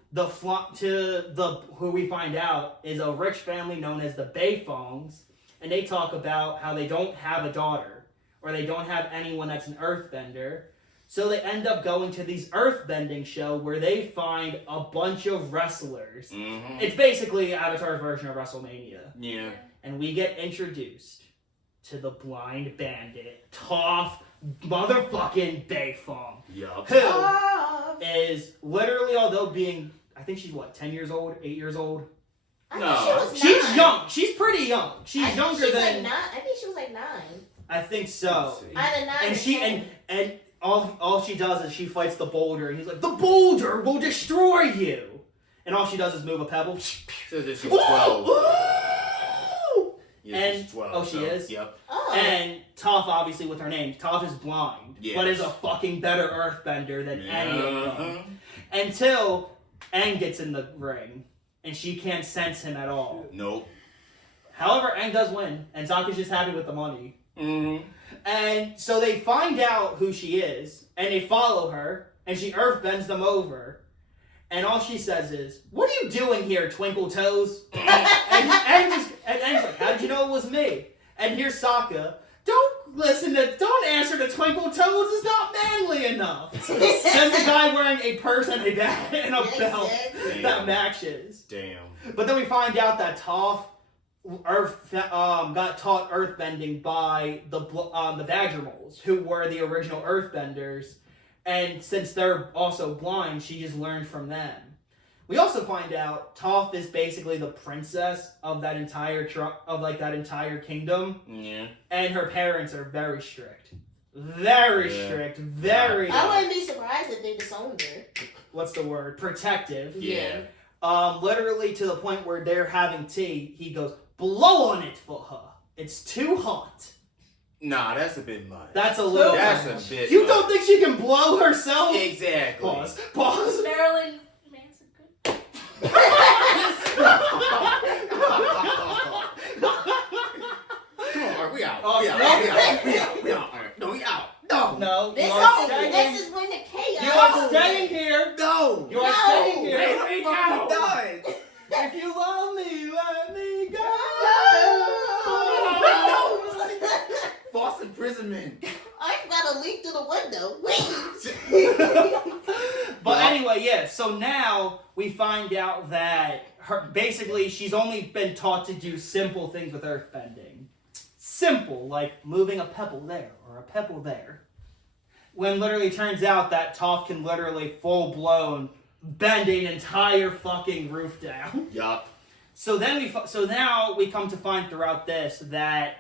who we find out is a rich family known as the Beifongs, and they talk about how they don't have a daughter, or they don't have anyone that's an earthbender, So they end up going to these earthbending show where they find a bunch of wrestlers. Mm-hmm. It's basically Avatar's version of WrestleMania. Yeah. And we get introduced to the blind bandit, Toph motherfucking Beifong. Yup. Who is literally, although being, I think she's what, 10 years old, 8 years old? She's young. She's pretty young. She's younger than. Like 9. I think she was like 9. I think so. Either 9 And or she 10. and all she does is she fights the boulder, and he's like, the boulder will destroy you. And all she does is move a pebble. Says that she's 12. Yeah, And she's 12. oh, she is. Yep. Oh. And Toph, obviously, with her name, Toph is blind, Yes. but is a fucking better earthbender than any of them. Uh-huh. Until Aang gets in the ring, and she can't sense him at all. Nope. However, Aang does win, and Sokka's just happy with the money. Mm-hmm. And so they find out who she is, and they follow her, and she earthbends them over. And all she says is, "What are you doing here, Twinkle Toes?" and Aang's like, "How did you know it was me?" And here's Sokka, don't answer to Twinkle Toes, it's not manly enough. Says the guy wearing a purse and a bag and a belt that matches. Damn. But then we find out that Toph got taught earthbending by the Badger Moles, who were the original earthbenders, and since they're also blind, she just learned from them. We also find out Toph is basically the princess of that entire kingdom, Yeah. and her parents are very strict. Very strict. Very. I wouldn't be surprised if they disowned her. What's the word? Protective. Yeah. Literally to the point where they're having tea, he goes, "Blow on it for her. It's too hot." Nah, that's a bit much. That's a little That's much. a bit You much. don't think she can blow herself? Exactly. Pause. Marilyn Manson could. Come on, we out. Oh, We out. No, we out. No. This is when the chaos. You are staying here. No. You are staying here. Wait, done. If you love me, let me go. False imprisonment. I got to leak through the window. Wait. But anyway, yeah. So now we find out that basically she's only been taught to do simple things with earthbending. Simple, like moving a pebble there or a pebble there. When literally turns out that Toph can literally full blown bend an entire fucking roof down. Yup. So now we come to find throughout this that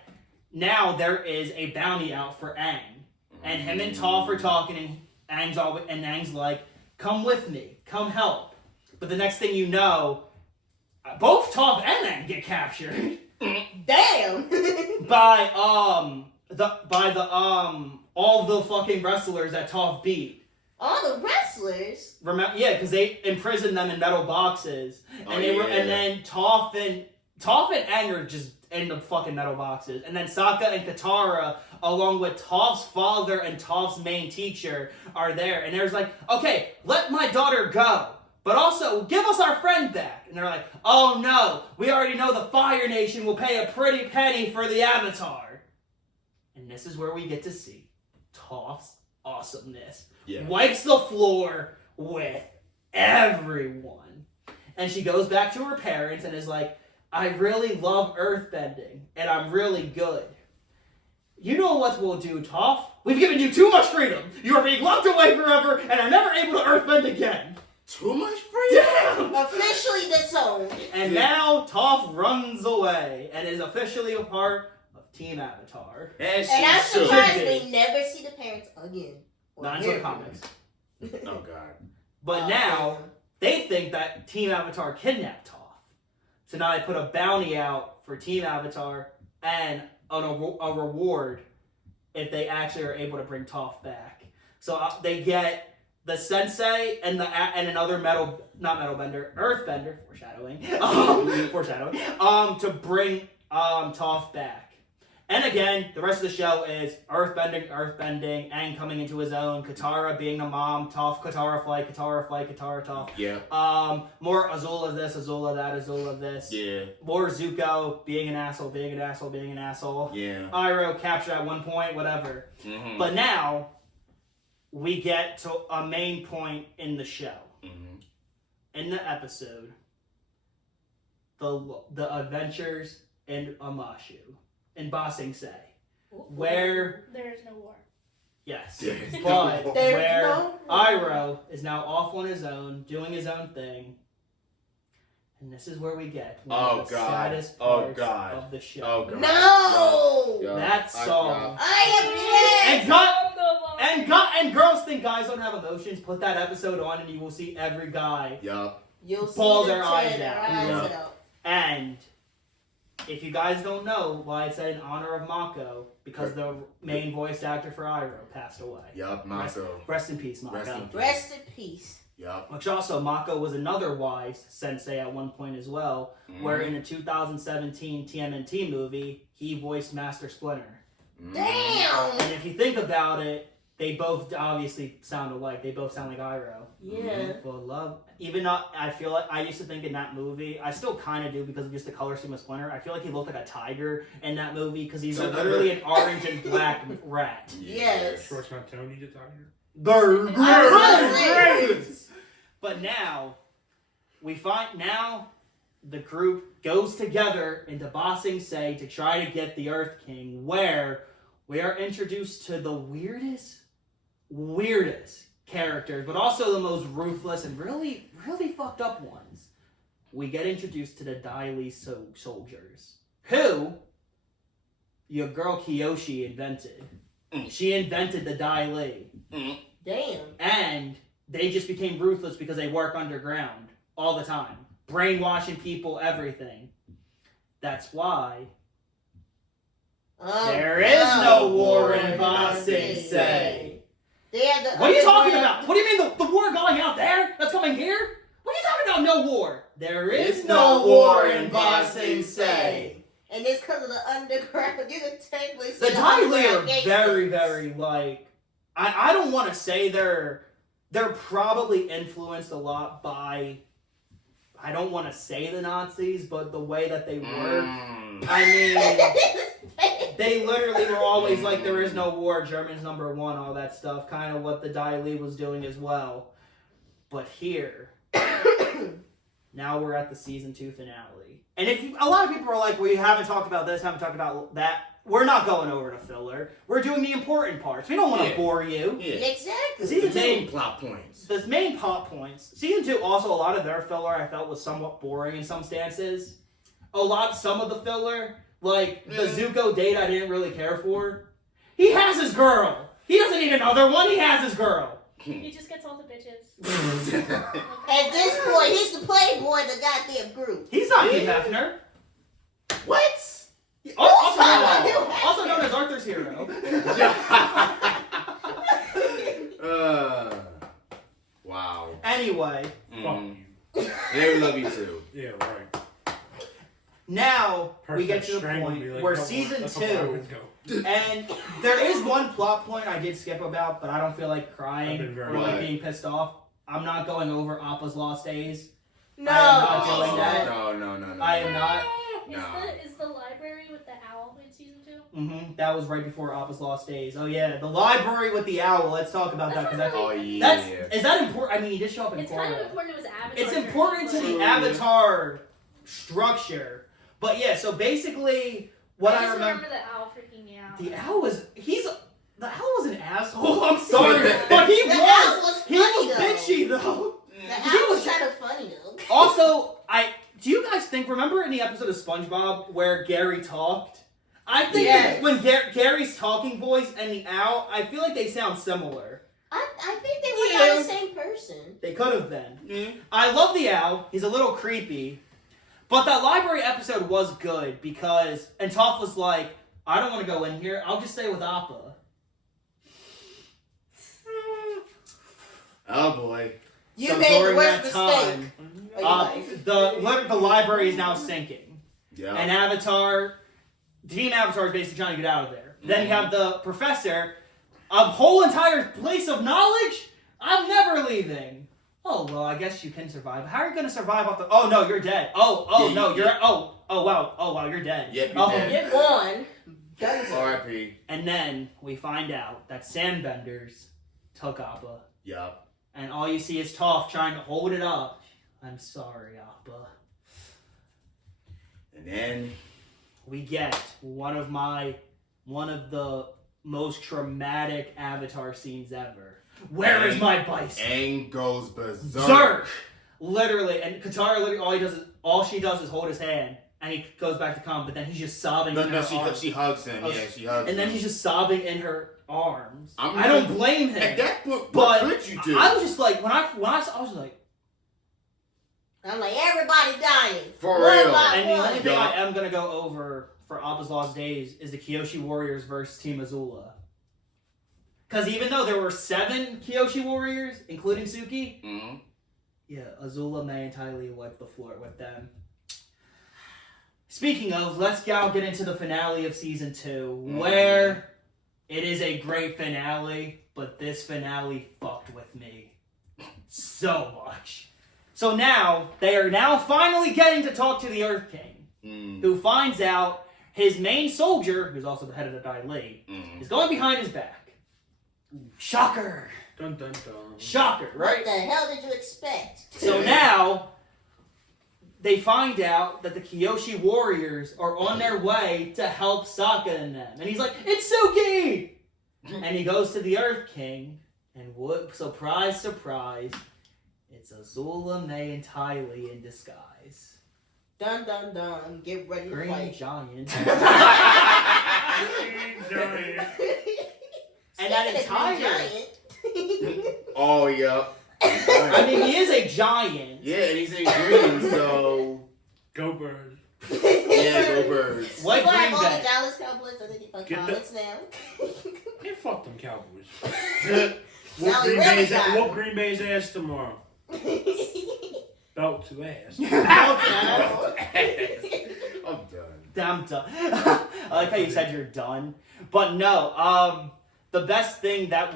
now there is a bounty out for Aang, and him and Toph are talking, and Aang's like, "Come with me, come help." But the next thing you know, both Toph and Aang get captured. Damn. by all the fucking wrestlers that Toph beat. All the wrestlers. Yeah, because they imprisoned them in metal boxes, and and then Toph and Aang are just in the fucking metal boxes, and then Sokka and Katara, along with Toph's father and Toph's main teacher, are there, and there's like, "Okay, let my daughter go, but also give us our friend back." And they're like, "Oh no, we already know the Fire Nation will pay a pretty penny for the Avatar." And this is where we get to see Toph's awesomeness. Yeah. Wipes the floor with everyone. And she goes back to her parents and is like, "I really love earthbending, and I'm really good. You know what we'll do, Toph? We've given you too much freedom. You are being locked away forever and are never able to earthbend again." Too much freedom. Damn! Officially disowned. And now Toph runs away and is officially a part of Team Avatar. And I'm should. surprised we never see the parents again. Not until the comics. Oh God. But now, they think that Team Avatar kidnapped Toph. So now they put a bounty out for Team Avatar and a reward if they actually are able to bring Toph back. So they get the sensei and another earthbender, foreshadowing, to bring Toph back. And again, the rest of the show is earthbending, Aang coming into his own, Katara being the mom, Toph, Katara flight, Toph. Yeah. More Azula this, Azula that, Azula this. Yeah. More Zuko being an asshole. Yeah. Iroh captured at one point, whatever. Mm-hmm. But now, we get to a main point in the show. Mm-hmm. In the episode, the adventures in Amashu, in Ba Sing Se, where there is no war. yes, There's no but war. where no war. Iroh is now off on his own, doing his own thing, and this is where we get one of the saddest parts of the show. Oh god. No! Yup. That song. I And and girls think guys don't have emotions. Put that episode on, and you will see every guy Yup. You'll see ball them their eyes tear out. their eyes Yeah. out. And if you guys don't know why it's said in honor of Mako, because the main voice actor for Iroh passed away. Yup, Mako. Rest in peace, Mako. Rest in peace. Rest in peace. Yup. Which also, Mako was another wise sensei at one point as well, where in a 2017 TMNT movie, he voiced Master Splinter. Damn! And if you think about it, they both obviously sound alike. They both sound like Iroh. Yeah. For love. Even not, I feel like, I used to think in that movie, I still kind of do because of just the color scheme of Splinter, I feel like he looked like a tiger in that movie because he's literally an orange and black rat. Yes. Shorts not Tony the Tiger. But now, the group goes together into Ba Sing Se to try to get the Earth King, where we are introduced to the weirdest characters, but also the most ruthless and really, really fucked up ones. We get introduced to the Dai Li soldiers, who your girl Kyoshi invented. She invented the Dai Li. Damn. And they just became ruthless because they work underground all the time. Brainwashing people, everything. That's why there is no war in Ba Sing Se. What are you talking about? What do you mean the war going out there? That's coming here? What are you talking about, no war? There is no war in Ba Sing Se. And it's because of the underground. You can technically The say Dai Li are underground very, gangsters. very, like... I don't want to say they're probably influenced a lot by... I don't want to say the Nazis, but the way that they work... I mean... They literally were always like, there is no war, Germans number one, all that stuff. Kind of what the Dai Li was doing as well. But here... now we're at the season 2 finale. And a lot of people are like, well, you haven't talked about this, haven't talked about that. We're not going over to filler. We're doing the important parts. We don't want to bore you. Yeah. Exactly. Season The 2, main plot points. the main plot points. Season 2, also a lot of their filler I felt was somewhat boring in some stances. Some of the filler, like the Zuko date I didn't really care for. He has his girl. He doesn't need another one. He has his girl. He just gets all the bitches. At this point, he's the playboy of the goddamn group. He's not Hugh Hefner. What? Also known as Arthur's hero. Wow. Anyway, Fuck you. They love you too. Yeah, right. now we Person get to the strangled point me, like, where no, season that's how far I 2, would go. and there is one plot point I did skip about, but I don't feel like I've crying been very or like right. being pissed off. I'm not going over Appa's Lost Days. No. I am not doing that. No. I am not. Is the library with the owl in season 2? That was right before Appa's Lost Days. Oh yeah, the library with the owl. Let's talk about that because Oh yeah. is that important? I mean, he did show up in It's Korra. kind of important to his avatar. It's important to the Avatar structure. But yeah, so basically, what I just remember, the owl freaking me out. the owl was an asshole. I'm sorry, but he The was owl was funny, bitchy though. The owl was kind of funny though. Also, do you guys remember in the episode of SpongeBob where Gary talked? I think that when Gary's talking voice and the owl, I feel like they sound similar. I think they were not the same person. They could have been. I love the owl. He's a little creepy. But that library episode was good because... And Toph was like, I don't want to go in here. I'll just stay with Appa. Oh boy. You made the during worst that mistake. time, the library is now sinking. Yeah. And Avatar... Team Avatar is basically trying to get out of there. Then you have the professor... A whole entire place of knowledge? I'm never leaving. Oh, well, I guess you can survive. How are you going to survive off the... Oh, no, you're dead. Wow, you're dead. Yep, you're dead. You're gone. R.I.P. And then we find out that Sandbenders took Appa. Yup. And all you see is Toph trying to hold it up. I'm sorry, Appa. And then We get one of the most traumatic Avatar scenes ever. Where is my bison? Aang goes berserk. Berserk! Literally, and Katara literally all she does is hold his hand, and he goes back to calm, but then he's just sobbing in her arms. She hugs him. Oh, Yeah, she hugs him. And then he's just sobbing in her arms. I'm I don't blame him. At that point, but what could you do? I was just like, when I saw, I was like, I'm like, everybody dying. For One real. by and the one. only thing I am gonna go over for Appa's Lost Days is the Kyoshi Warriors versus Team Azula. Because even though there were 7 Kyoshi Warriors, including Suki, Mm-hmm. yeah, Azula may entirely wipe the floor with them. Speaking of, let's now get into the finale of Season 2, where it is a great finale, but this finale fucked with me so much. So now, they are now finally getting to talk to the Earth King, who finds out his main soldier, who's also the head of the Dai Li, is going behind his back. Shocker! Dun dun dun. Shocker, right? What the hell did you expect? So now, they find out that the Kyoshi Warriors are on their way to help Sokka and them. And he's like, it's Suki! And he goes to the Earth King, and what, surprise, surprise, it's Azula, May, and Ty Lee in disguise. Dun dun dun. Get ready to Green fight. Giant. Giant. And that Speaking of entire... Green Giant. Oh, yeah. I mean, he is a giant. Yeah, and he's in green, so... Go birds. Yeah, go birds. What People have Green all the Bay? Dallas Cowboys so they can fuck Get the- comments now. Man, fuck them Cowboys. Now Whoop we Green, really Bay's, got whoop Green Bay's ass tomorrow. Belt to ass. I'm done. I'm done. I like how you said you're done. But no, the best thing that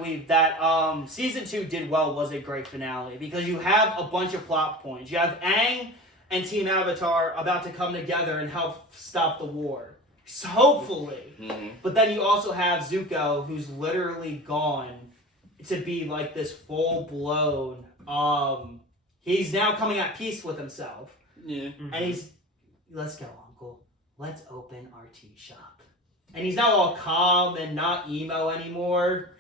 Season 2 did well was a great finale, because you have a bunch of plot points. You have Aang and Team Avatar about to come together and help stop the war. So hopefully. Mm-hmm. But then you also have Zuko, who's literally gone to be like this full-blown, he's now coming at peace with himself. Yeah. And he's, let's go, Uncle. Let's open our tea shop. And he's now all calm and not emo anymore.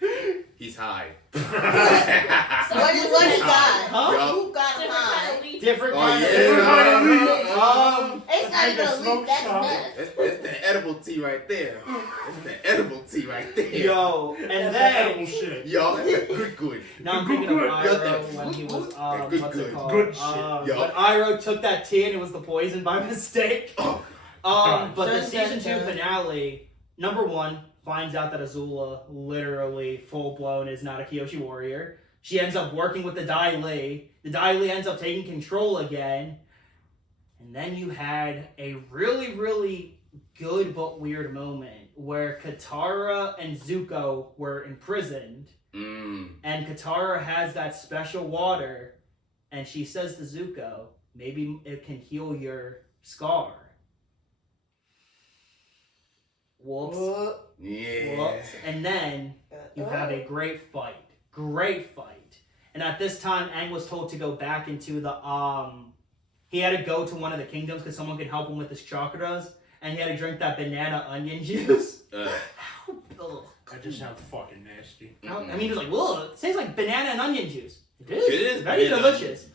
He's high. So what is that? Huh? Who got Different high? kind of leaf. Different Oh, kind yeah. It's not even a Smoke leaf, that's shop. meth. That's the edible tea right there. That's the edible tea right there. Yo, and That's then, edible shit. Yo, that's good. now I'm thinking of Good. Iroh when he was, Good, what's good. it called? Good shit. Yo. When Iroh took that tea and it was the poison by mistake. Oh. But the Dun, Season 2 dun, dun. finale, number 1, finds out that Azula, literally full-blown, is not a Kyoshi warrior. She ends up working with the Dai Li. The Dai Li ends up taking control again. And then you had a really, really good but weird moment where Katara and Zuko were imprisoned. And Katara has that special water. And she says to Zuko, maybe it can heal your scar. Whoops. Yeah. Whoops. And then you have a great fight. Great fight. And at this time, Aang was told to go back into the, he had to go to one of the kingdoms because someone could help him with his chakras. And he had to drink that banana onion juice. Ugh. That just sounds fucking nasty. I mean, he was like, ugh, it tastes like banana and onion juice. It is. It is Very banana delicious.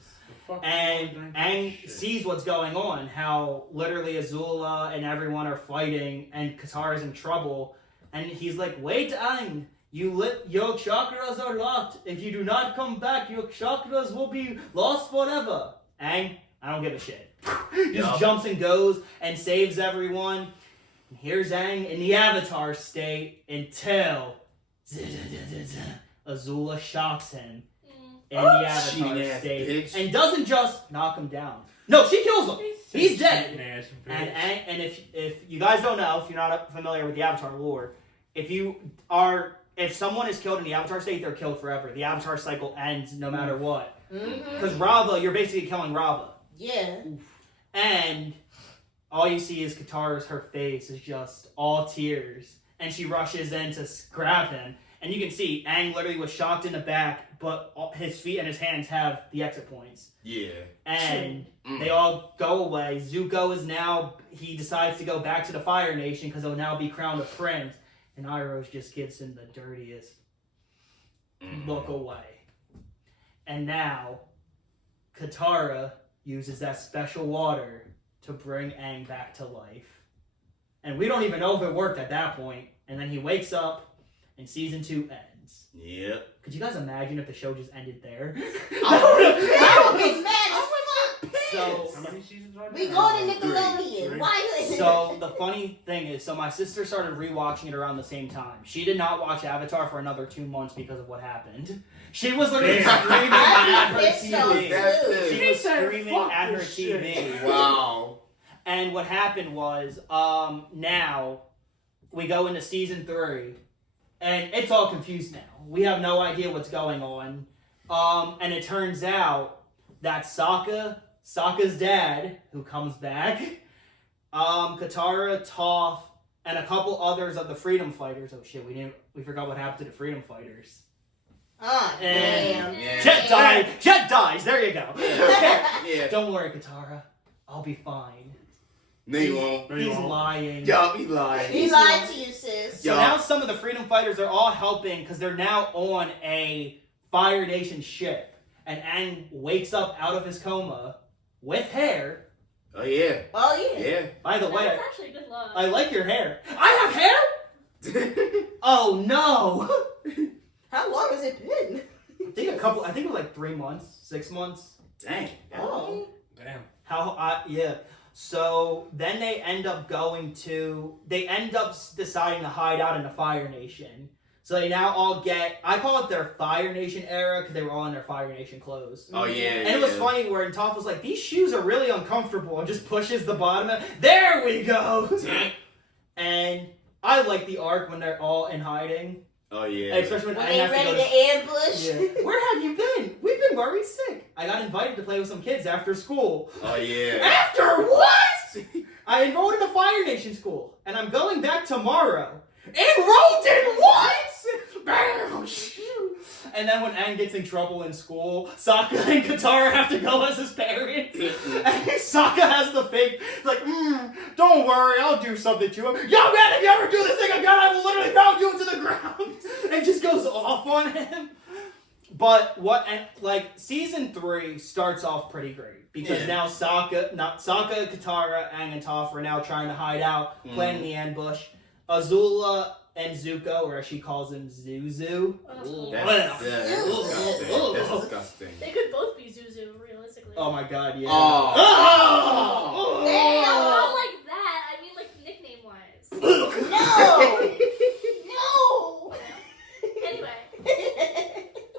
Fuck And fucking Aang shit. sees what's going on, how literally Azula and everyone are fighting, and Katara's in trouble. And he's like, wait, Aang, your chakras are locked. If you do not come back, your chakras will be lost forever. Aang, I don't give a shit. Just jumps and goes and saves everyone. And here's Aang in the Avatar state until Azula shocks him in the Avatar Cheating ass state bitch. and doesn't just knock him down. No, she kills him. He's dead. Ass And bitch. and if you guys don't know, if you're not familiar with the Avatar lore, if someone is killed in the Avatar state, they're killed forever. The Avatar cycle ends no matter what. Because Rava, you're basically killing Rava. Yeah. And all you see is Katara's, her face is just all tears. And she rushes in to grab him. And you can see Aang literally was shocked in the back, but his feet and his hands have the exit points. Yeah. And they all go away. Zuko is now, he decides to go back to the Fire Nation because he'll now be crowned a prince. And Iroh just gives him the dirtiest look away. And now, Katara uses that special water to bring Aang back to life. And we don't even know if it worked at that point. And then he wakes up and season 2 ends. Yep. Could you guys imagine if the show just ended there? I would be mad as fuck. So, How many seasons are there? We go to Nickelodeon. Three. Why? so the funny thing is, so my sister started rewatching it around the same time. She did not watch Avatar for another 2 months because of what happened. She was literally screaming at her TV. She was screaming at her TV. Wow. And what happened was, now we go into season 3, and it's all confused now. We have no idea what's going on. And it turns out that Sokka's dad, who comes back, Katara, Toph, and a couple others of the Freedom Fighters. Oh shit, we forgot what happened to the Freedom Fighters. Damn. Yeah. Jet dies. There you go. Yeah. Don't worry, Katara. I'll be fine. No, you won't. He's lying. Yup, he lied. He lied to you, sis. So now some of the Freedom Fighters are all helping because they're now on a Fire Nation ship. And Aang wakes up out of his coma with hair. Oh, yeah. Oh, yeah. Yeah. By the way, That's actually a good look. I like your hair. I have hair? Oh no! How long has it been? I think it was like 3 months, 6 months. Dang. Oh. Damn. Yeah. So then they end up deciding to hide out in the Fire Nation. So they now all I call it their Fire Nation era because they were all in their Fire Nation clothes. Oh, yeah. And it was funny where Toph was like, these shoes are really uncomfortable, and just pushes the bottom of there we go! And I like the arc when they're all in hiding. Oh, yeah. Especially when When Aang they has ready to to go ambush. Yeah. Where have you been? We've been worried sick. I got invited to play with some kids after school. Oh, yeah. After what? I enrolled in a Fire Nation school, and I'm going back tomorrow. Enrolled in what? Bam! And then when Aang gets in trouble in school, Sokka and Katara have to go as his parents. And Sokka has the fake, like, don't worry, I'll do something to him. Yo, man, if you ever do this thing again, I will literally pound you into the ground. And just goes off on him. But season 3 starts off pretty great. Because now Sokka, Katara, Aang, and Toph are now trying to hide out, planning the ambush. Azula and Zuko, or as she calls him, Zuzu. That's disgusting. That's disgusting. They could both be Zuzu, realistically. Oh my god, yeah. Oh. Damn. Not like that. I mean, like, nickname-wise. No. No. Anyway,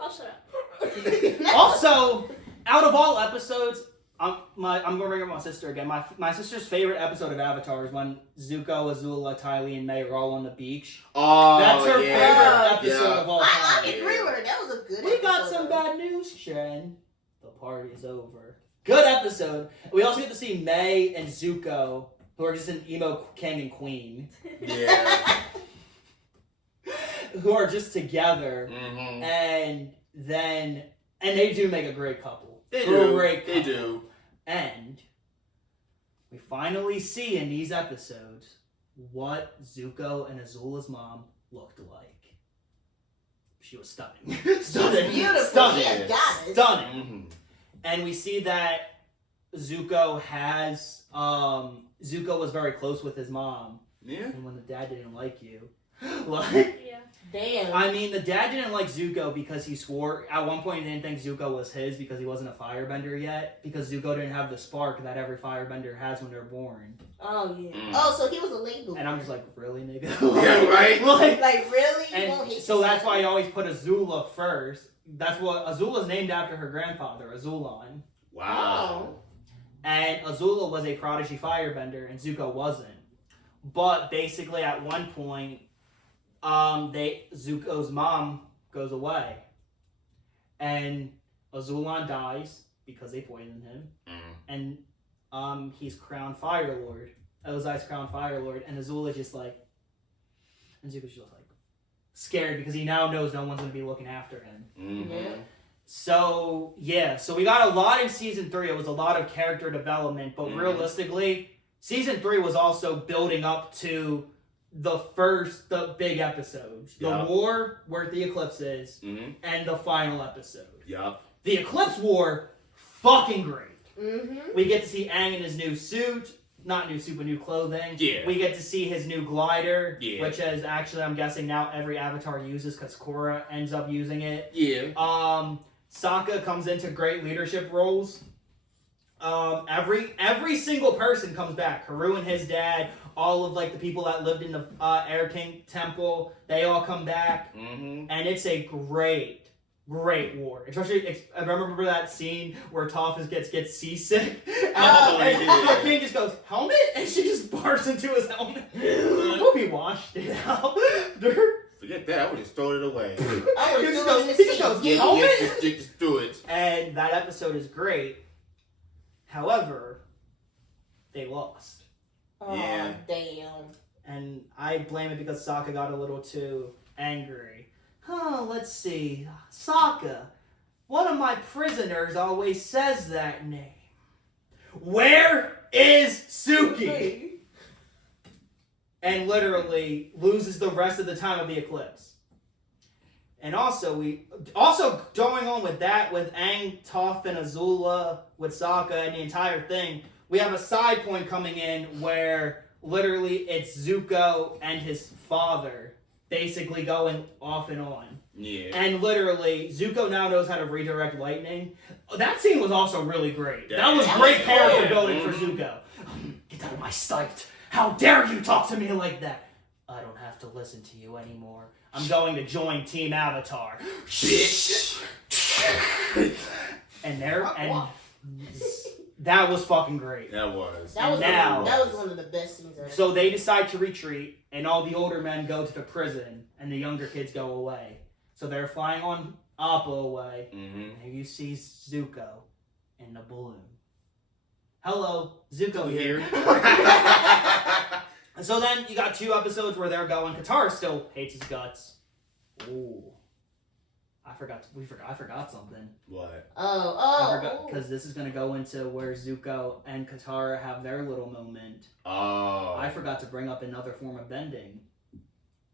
I'll shut up. Also, out of all episodes, I'm gonna bring up my sister again. My sister's favorite episode of Avatar is when Zuko, Azula, Ty Lee, and May are all on the beach. Oh, That's her yeah. favorite episode of all time. I agree with her. That was a good episode. We got some bad news, Shen. The party's over. Good episode. We also get to see May and Zuko, who are just an emo king and queen, Yeah. who are just together, Mm-hmm. and they do make a great couple. They do. Great couple. They do. And we finally see in these episodes what Zuko and Azula's mom looked like. She was stunning. Stunning. Beautiful. Stunning. She a goddess. Stunning. Mm-hmm. And we see that Zuko was very close with his mom. Yeah. And when the dad didn't like you, like, Yeah. Damn. I mean, the dad didn't like Zuko because he swore at one point he didn't think Zuko was his because he wasn't a firebender yet. Because Zuko didn't have the spark that every firebender has when they're born. Oh, yeah. Mm. Oh, so he was a late bloomer. And I'm just like, really, nigga? Yeah, right? Like, really? You won't And hate so that's yourself? why he always put Azula first. That's what Azula's named after her grandfather, Azulon. Wow. And Azula was a prodigy firebender, and Zuko wasn't. But basically, at one point, Zuko's mom goes away, and Azulon dies because they poisoned him, and he's crowned Fire Lord. Ozai's crowned Fire Lord, and Azula just like, and Zuko's just like, scared because he now knows no one's going to be looking after him. Mm-hmm. So we got a lot in season 3. It was a lot of character development, but realistically, season 3 was also building up to the big episodes. The war where the eclipse is, and the final episode. Yup. The Eclipse War, fucking great. Mm-hmm. We get to see Aang in his new suit. Not new suit, but new clothing. Yeah. We get to see his new glider, Yeah. which is actually, I'm guessing now every avatar uses because Korra ends up using it. Yeah. Sokka comes into great leadership roles. Every single person comes back. Haru and his dad, all of like the people that lived in the Air King temple, they all come back, and it's a great war. Especially, I remember that scene where Toph gets seasick, and the king just goes, "Helmet," and she just barfs into his helmet. I hope he washed it out. Forget that. I would just throw it away. I He would just throw it in goes, the he just goes, sea. "Helmet?" Just do it. And that episode is great. However, they lost. Oh, Yeah. damn. And I blame it because Sokka got a little too angry. Let's see. Sokka, one of my prisoners always says that name. Where is Suki? And literally loses the rest of the time of the eclipse. And also going on with that, with Aang, Toph, and Azula, with Sokka and the entire thing, we have a side point coming in where literally it's Zuko and his father basically going off and on. Yeah. And literally, Zuko now knows how to redirect lightning. That scene was also really great. That was That great was character cool. building for Zuko. Get out of my sight. How dare you talk to me like that? I don't have to listen to you anymore. I'm going to join Team Avatar. Bitch. And that was fucking great. That was. That was, now- that was one of the best scenes ever. So they decide to retreat, and all the older men go to the prison, and the younger kids go away. So they're flying on Appa away, and you see Zuko in the balloon. Hello, Zuko here. And so then you got 2 episodes where they're going. Katara still hates his guts. Ooh. I forgot something. What? Oh. Because this is going to go into where Zuko and Katara have their little moment. Oh. I forgot to bring up another form of bending.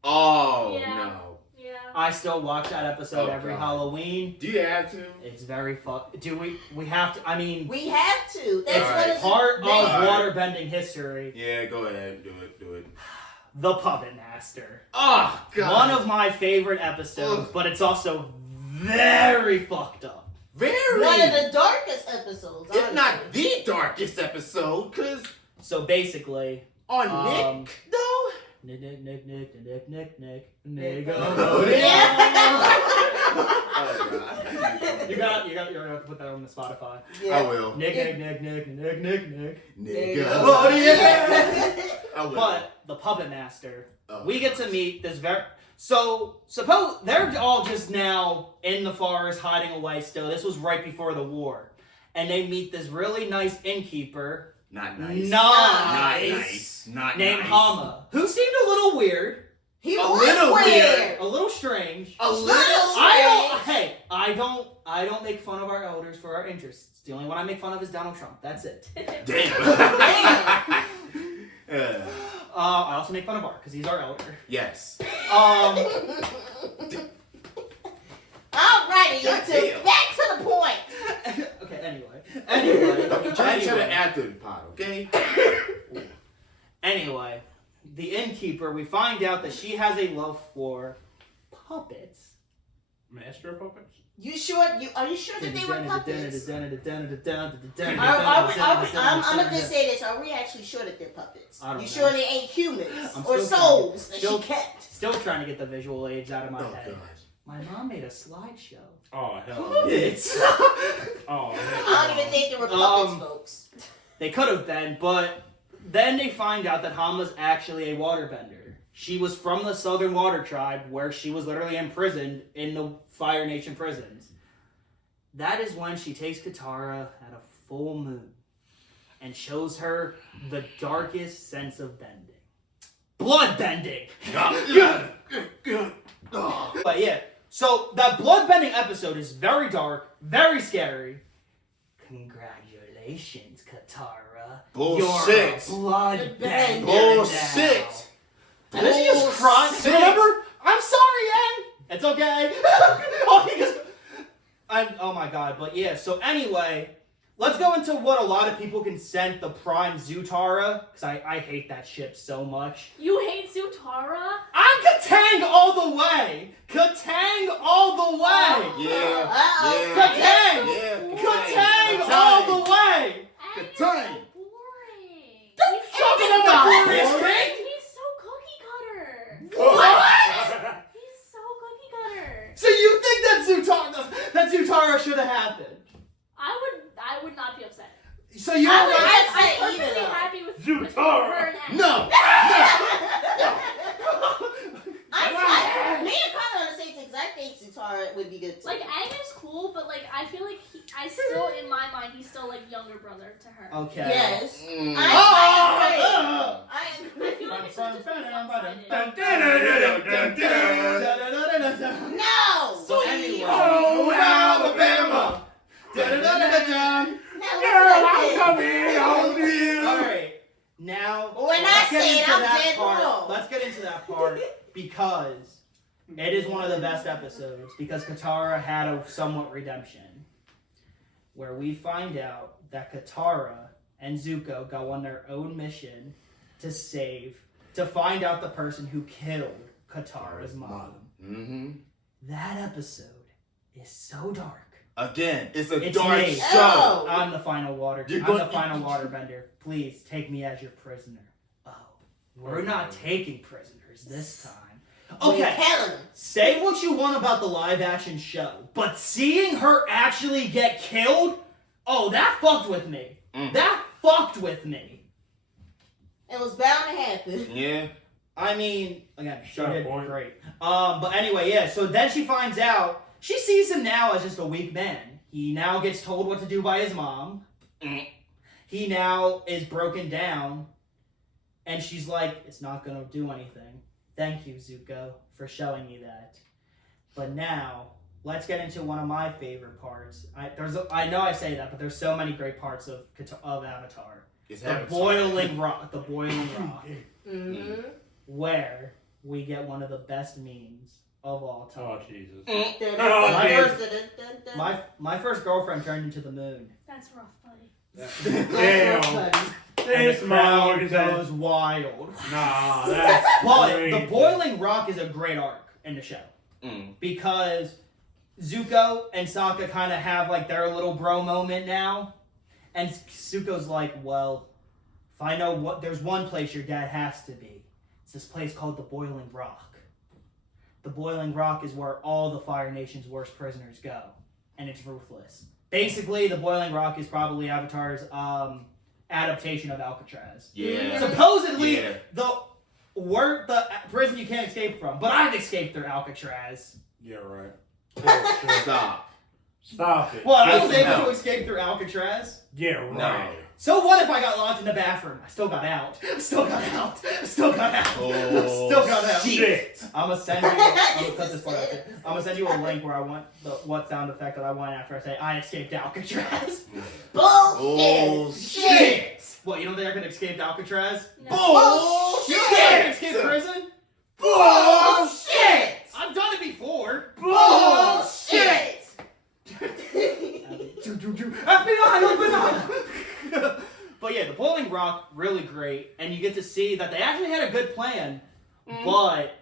Oh, Yeah. no. Yeah. I still watch that episode Oh, every God. Halloween. Do you have to? It's very fun. Do we have to? I mean, We have to. That's Alright. what it's part of Alright. waterbending history. Yeah, go ahead. Do it. The Puppet Master. Oh, God. One of my favorite episodes, but it's also very fucked up. Very. one of the darkest episodes. If not honestly. the darkest episode, because So basically, on Um, Nick, though. Nick. Oh, God. You're gonna have to put that on the Spotify. Yeah. I will. Nick. Nigga. Oh, yeah. I will. But the Puppet Master, Oh, we get to meet this So, suppose they're all just now in the forest hiding away still. This was right before the war. And they meet this really nice innkeeper. Not nice. Nice. Not Named nice. Hama. Who seemed a little weird. He A was little weird. A little strange. A little. I don't make fun of our elders for our interests. The only one I make fun of is Donald Trump. That's it. Damn. I also make fun of Art because he's our elder. Yes. Alrighty, you God two. damn. Back to the point. Okay. Anyway. Don't be trying to shut it after the pod, okay? Anyway, the innkeeper. We find out that she has a love for puppets. Master of puppets? Are you sure that they were puppets? I'm gonna just say this. Are we actually sure that they're puppets? I don't You know. sure they ain't humans I'm or still souls that still- she kept? Still trying to get the visual aids out of my Oh, head. God. My mom made a slideshow. Oh, hell. Puppets. Oh, I hell. don't even think they were puppets, Um, folks. They could have been, but then they find out that Hama's actually a waterbender. She was from the Southern Water Tribe, where she was literally imprisoned in the Fire Nation prisons. That is when she takes Katara at a full moon and shows her the darkest sense of bending. Blood bending! But yeah, so that bloodbending episode is very dark, very scary. Congratulations, Katara. Bullshit. You're a bloodbender. Bullshit. And then she just cries. Remember? I'm sorry, Ann. It's okay. Oh my god, but yeah, so anyway, let's go into what a lot of people can send the Prime Zutara, because I hate that ship so much. You hate Zutara? I'm Katang all the way! Katang all the way! Yeah. Katang! Yeah. Katang all the way! Aang Katang. is so boring. Don't He's talk about the glorious boring. king! He's so cookie cutter. What? He's so cookie cutter. So you think that Zutara should have happened? I would not be upset. So you I don't would like... say I'm perfectly either, though. happy with Zutara. her and Aang. No. Me and Carleigh on the same things. I think Zutara would be good too. Like, Aang is cool, but like I feel like I still, in my mind, he's still like younger brother to her. Okay. Yes. Mm. I agree. I feel like it's just one-sided. No! So anyway... Oh, Alabama. Alright, now When let's I get say it, into I'm that dead part. wrong. Let's get into that part because it is one of the best episodes because Katara had a somewhat redemption where we find out that Katara and Zuko go on their own mission to find out the person who killed Katara's mom. Mm-hmm. That episode is so dark. Again, it's a It's dark me. show. Oh. I'm the final waterbender. Please take me as your prisoner. Oh, we're not taking prisoners this time. Okay, Helen. say what you want about the live action show, but seeing her actually get killed, oh, that fucked with me. That fucked with me. It was bound to happen. Yeah. I mean, again, she Got a did point. great. But anyway, yeah, so then she finds out, she sees him now as just a weak man. He now gets told what to do by his mom. He now is broken down. And she's like, it's not going to do anything. Thank you, Zuko, for showing me that. But now, let's get into one of my favorite parts. I know I say that, but there's so many great parts of Avatar. It's The Avatar. boiling rock. Mm-hmm. Where we get one of the best memes of all time. Oh, Jesus. My first girlfriend turned into the moon. That's rough, buddy. Damn. And This the crowd man goes wild. Nah, that's But crazy. the boiling rock is a great arc in the show. Because Zuko and Sokka kind of have like their little bro moment now. And Zuko's like, well, if I know what, there's one place your dad has to be. It's this place called the Boiling Rock. The Boiling Rock is where all the Fire Nation's worst prisoners go. And it's ruthless. Basically, the Boiling Rock is probably Avatar's adaptation of Alcatraz. Yeah. Supposedly, Yeah. the prison you can't escape from. But I've escaped through Alcatraz. Yeah, right. Stop. Stop it. What? I was Listen, able no. to escape through Alcatraz? Yeah, right. No. So what if I got locked in the bathroom? I still got out. Oh, Still got out. Still got out. Shit. I'm gonna send you. I'm gonna cut this part out too. I'm gonna send you a link where I want what sound effect that I want after I say I escaped Alcatraz. Bullshit. What? You don't think I could escape Alcatraz? No. You can't escape prison? Bullshit. I've done it before. Bullshit. FBI, open up! But yeah, the Boiling Rock, really great, and you get to see that they actually had a good plan, but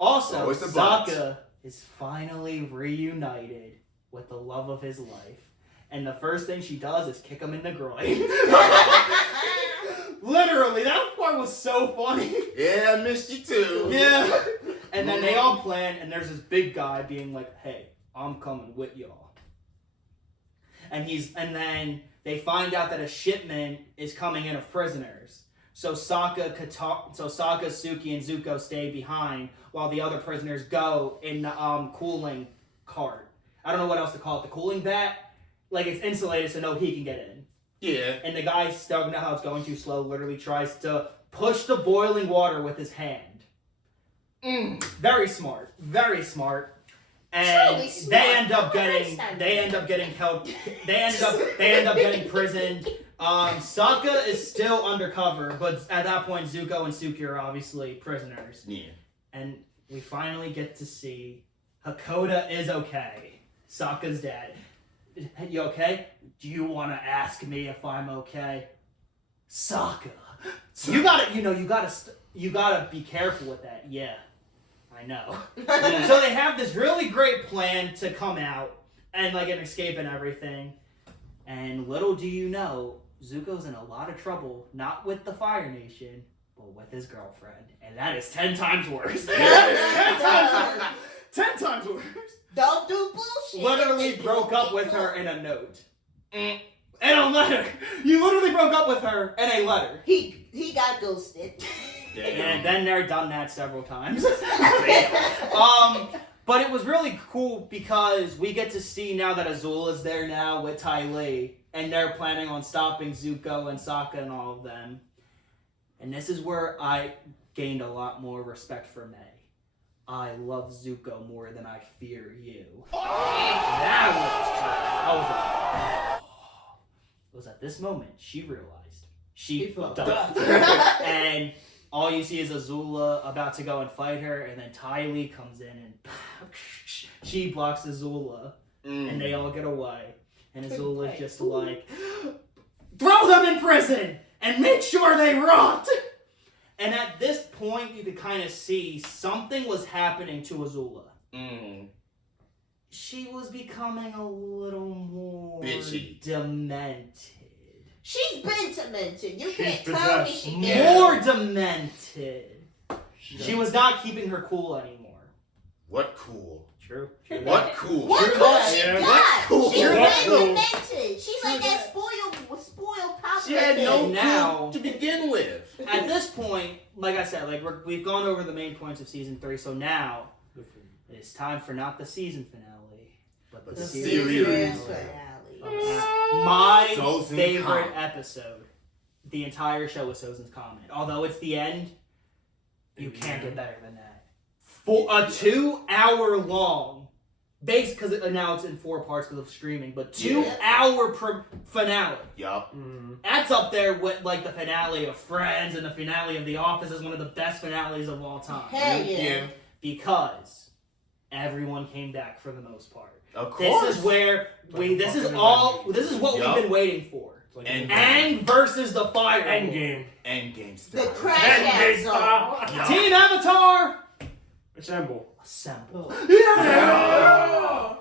also Always a but. Sokka is finally reunited with the love of his life, and the first thing she does is kick him in the groin. Literally, that part was so funny. Yeah, I missed you too. Yeah. And then they all plan, and there's this big guy being like, hey, I'm coming with y'all. And then they find out that a shipment is coming in of prisoners. So Sokka, Suki, and Zuko stay behind while the other prisoners go in the cooling cart. I don't know what else to call it. The cooling vat? Like, it's insulated so no heat can get in. Yeah. And the guy, stuck now how it's going too slow, literally tries to push the boiling water with his hand. Very smart. Very smart. And Truly smart. they end up getting prisoned. Sokka is still undercover, but at that point Zuko and Suki are obviously prisoners. Yeah. And we finally get to see Hakoda is okay. Sokka's dad. You okay? Do you want to ask me if I'm okay? Sokka. You gotta be careful with that. Yeah, I know. So they have this really great plan to come out and like an escape and everything. And little do you know, Zuko's in a lot of trouble, not with the Fire Nation, but with his girlfriend. And that is 10 times worse. 10 times worse. 10 times worse. Don't do bullshit. Literally broke up with her in a note. And a letter. You literally broke up with her in a letter. He got ghosted. And then they're done that several times. But it was really cool because we get to see now that Azula's there now with Carleigh, and they're planning on stopping Zuko and Sokka and all of them. And this is where I gained a lot more respect for May. I love Zuko more than I fear you. That was it was at this moment she realized she fucked up. And all you see is Azula about to go and fight her, and then Carleigh comes in and she blocks Azula, and they all get away. And Azula's just like, throw them in prison and make sure they rot. And at this point, you could kind of see something was happening to Azula. She was becoming a little more bitchy, demented. She's been demented. You can't She's tell me possessed. she More demented. She was not keeping her cool anymore. What cool? True. What cool? What True. cool she Yeah. got? What cool? She's What been cool? demented. She's like that spoiled pop. She had no Now- cool to begin with. At this point, like I said, we've gone over the main points of season 3, so now it's time for not the season finale, but the series finale. My Sozin's favorite comment. episode, the entire show, was Sozin's comment. Although it's the end, you can't get better than that. For a 2-hour long, because now it's in 4 parts because of streaming, but 2-hour finale. Yup. That's up there with like the finale of Friends and the finale of The Office is one of the best finales of all time. Hell yeah. Because everyone came back for the most part. Of course. This is where this is what we've been waiting for. Aang versus the Fire Endgame. Endgame style. The crash out zone. Team Avatar. Assemble. Yeah!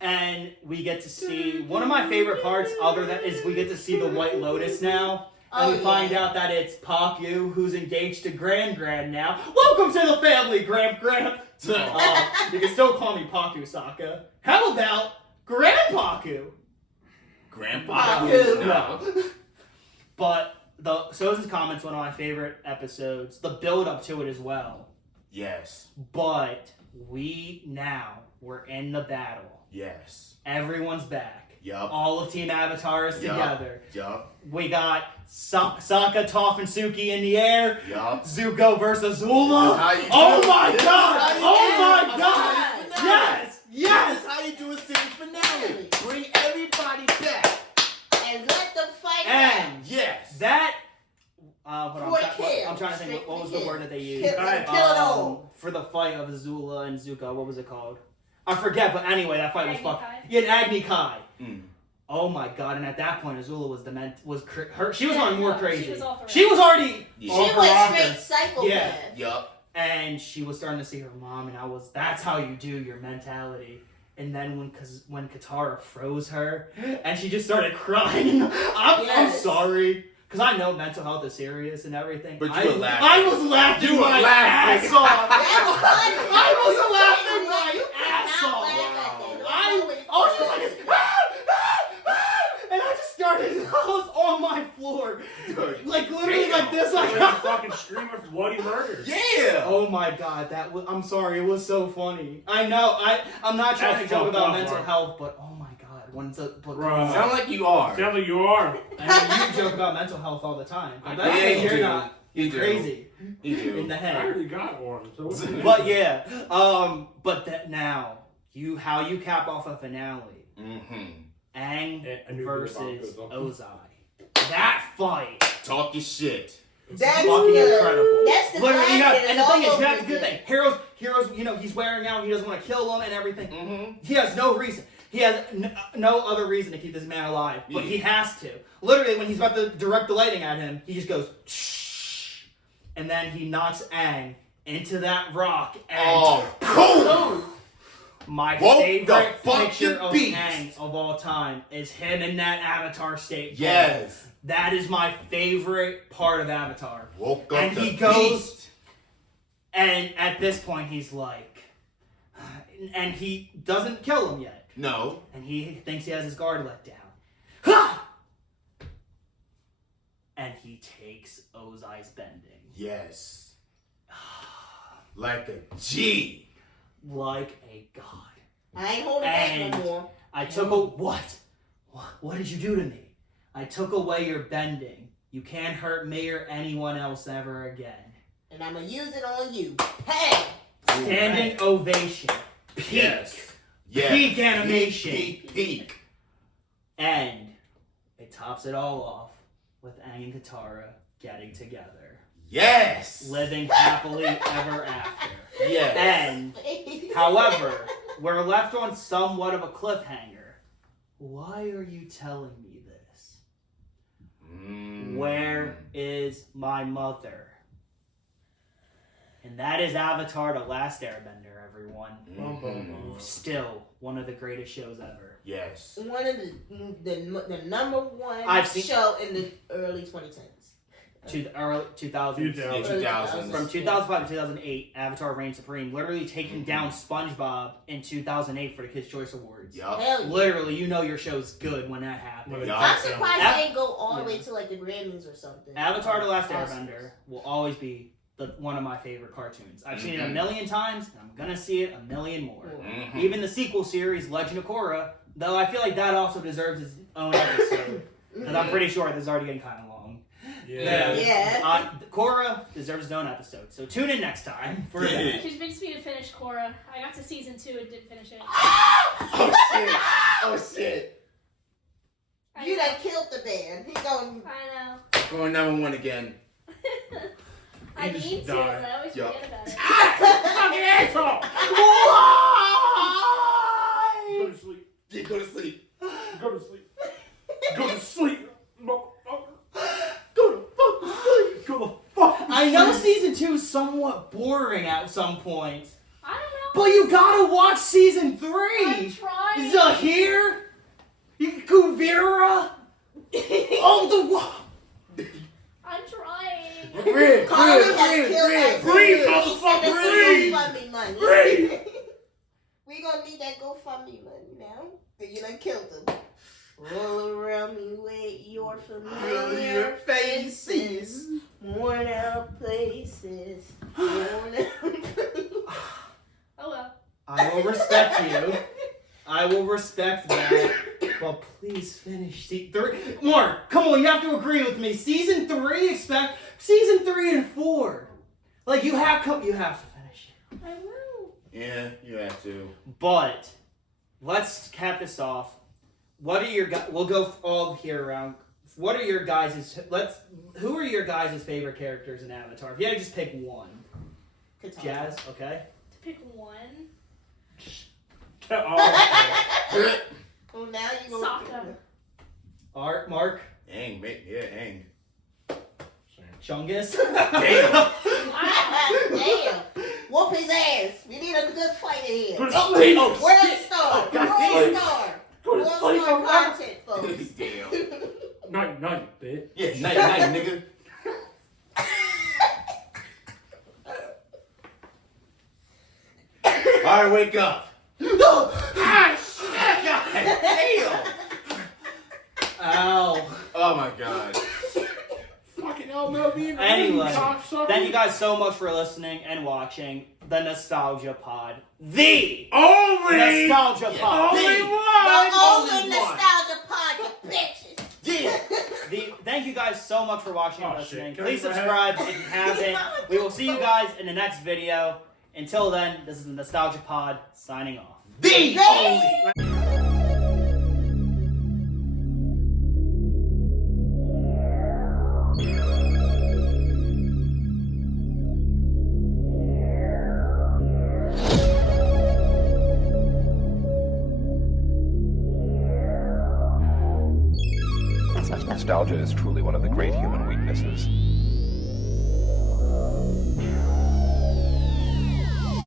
And we get to see one of my favorite parts other than is we get to see the White Lotus now. And we find out that it's Paku who's engaged to Grand now. Welcome to the family, Gramp. You can still call me Paku, Sokka. How about Grandpaku? Grandpa. No. But Sozin's Comment's one of my favorite episodes. The build up to it as well. Yes. But we're in the battle. Yes. Everyone's back. Yup. All of Team Avatar is together. Yup. We got Sokka, Toph, and Suki in the air. Yup. Zuko versus Azula. Oh my god! Oh my god! Yes! Yes! This is how you do a series finale. Bring everybody back. And let them fight And yes. That For I'm trying to think what was the word that they used. Kill it all. For the fight of Azula and Zuko, what was it called? I forget, but anyway, that fight was Agni fucked. Kai. Yeah, Agni Kai. Mm. Oh my god! And at that point, Azula was she was on more crazy. She was off the She was already She went straight psychopath. Yeah. Yup. and she was starting to see her mom, and that's how you do your mentality. And then when Katara froze her, and she just started crying, I'm sorry. Because I know mental health is serious and everything. But you were laughing. I was laughing You were my laughing. ass off. I was laughing my ass off. She was like this, and I just started, I was on my floor. Like literally like this. Like Like, a fucking stream of bloody murder. Yeah. oh my god, I'm sorry, it was so funny. I know, I'm not trying to joke about mental health, but oh my god, when it's Bruh. Sound like you are. Sounds like you are. I mean, you joke about mental health all the time. But Yeah, you you're do. not. He's crazy. You do. In the I head. already got one. So But yeah, but that now how you cap off a finale. Aang versus Ozai. That fight. Talk your shit. That's fucking good. incredible. That's the Literally, black and the thing is, all that's the over good again. thing. Heroes, he's wearing out. He doesn't want to kill them and everything. He has no reason. He has no other reason to keep this man alive, but he has to. Literally, when he's about to direct the lightning at him, he just goes, shh, and then he knocks Aang into that rock. And cool. My Woke favorite the fucking picture of beast. Aang of all time is him in that Avatar state. Yes. That is my favorite part of Avatar. Woke up And the he goes, beast. and at this point he's like, and he doesn't kill him yet. No. And he thinks he has his guard let down. Ha! And he takes Ozai's bending. Yes. Like a G. Like a god. I ain't holding back no more. I took a what? What did you do to me? I took away your bending. You can't hurt me or anyone else ever again. And I'm gonna use it on you. Hey! Standing ovation. Peak. Yes. Peak animation. Peak. And it tops it all off with Aang and Katara getting together. Yes. Living happily ever after. Yes. And, however, we're left on somewhat of a cliffhanger. Why are you telling me this? Where is my mother? And that is Avatar: The Last Airbender, everyone. Still one of the greatest shows ever. Yes. One of the number one I've seen- show in the early 2010s. To the early 2000s. Yeah, 2000s. From 2005 to 2008, Avatar reigned supreme, literally taking down SpongeBob in 2008 for the Kids' Choice Awards. Yup. Hell yeah. Literally, you know your show's good when that happens. I'm surprised they didn't go all the way to like the Grammys or something. Avatar: The Last Oscars. Airbender will always be one of my favorite cartoons. I've seen it a million times, and I'm gonna see it a million more. Even the sequel series, Legend of Korra, though I feel like that also deserves its own episode. Because I'm pretty sure this is already getting kind of long. Yeah. Korra deserves its own episode, so tune in next time for that. She convinced me to finish Korra. I got to season 2 and didn't finish it. Oh shit. You done killed the man. He going. I know. Going number one again. I just need to, died. but I always Yup. forget about it. Fucking asshole! Why? Go to sleep. Yeah, go to sleep. Go to sleep. Go to sleep, motherfucker. Go to fucking sleep. Go to fucking I know season 2 is somewhat boring at some point, I don't know. but you gotta watch season 3. I'm trying. Zahir, Kuvira, all the. I'm trying. Breathe, Carleigh has breathe, killed breathe, us. breathe, He said motherfucker, it's breathe. GoFundMe money. Breathe. We gonna need that GoFundMe money now. Cause you done killed them. Roll around me with your familiar faces, worn out places. Worn out. Oh well. I will respect you. I will respect that. But please finish season 3. Mark, come on, you have to agree with me. Season 3, expect season 3 and 4. Like you have to finish it. I will. Yeah, you have to. But let's cap this off. What are your guys? We'll go all here around. What are your guys'? Who are your guys' favorite characters in Avatar? If you had to just pick one. Katara. Jazz, okay. To pick one. Oh, Well, now you go. Sokka. Art, Mark, Hang, mate. Yeah, hang. Chungus. Damn. Damn. Whoop his ass. We need a good fight in here. Go to Oh, sleep. oh, World shit. star. God World damn. star. Go to World sleep. star content, folks. Damn. Night, bitch. Yeah, night, nigga. Alright, wake up. Ah, shit. God damn. Ow. Oh my god. Fucking elbow me. Anyway, cocksucker. thank you guys so much for listening and watching the Nostalgia Pod. The Only. Nostalgia Pod. Only The one. The only only one. nostalgia pod, you bitches. Yeah. Thank you guys so much for watching and Oh, listening. shit. Please subscribe if you haven't. We will see you guys in the next video. Until then, this is the Nostalgia Pod signing off. The only. Nostalgia is truly one of the great human weaknesses.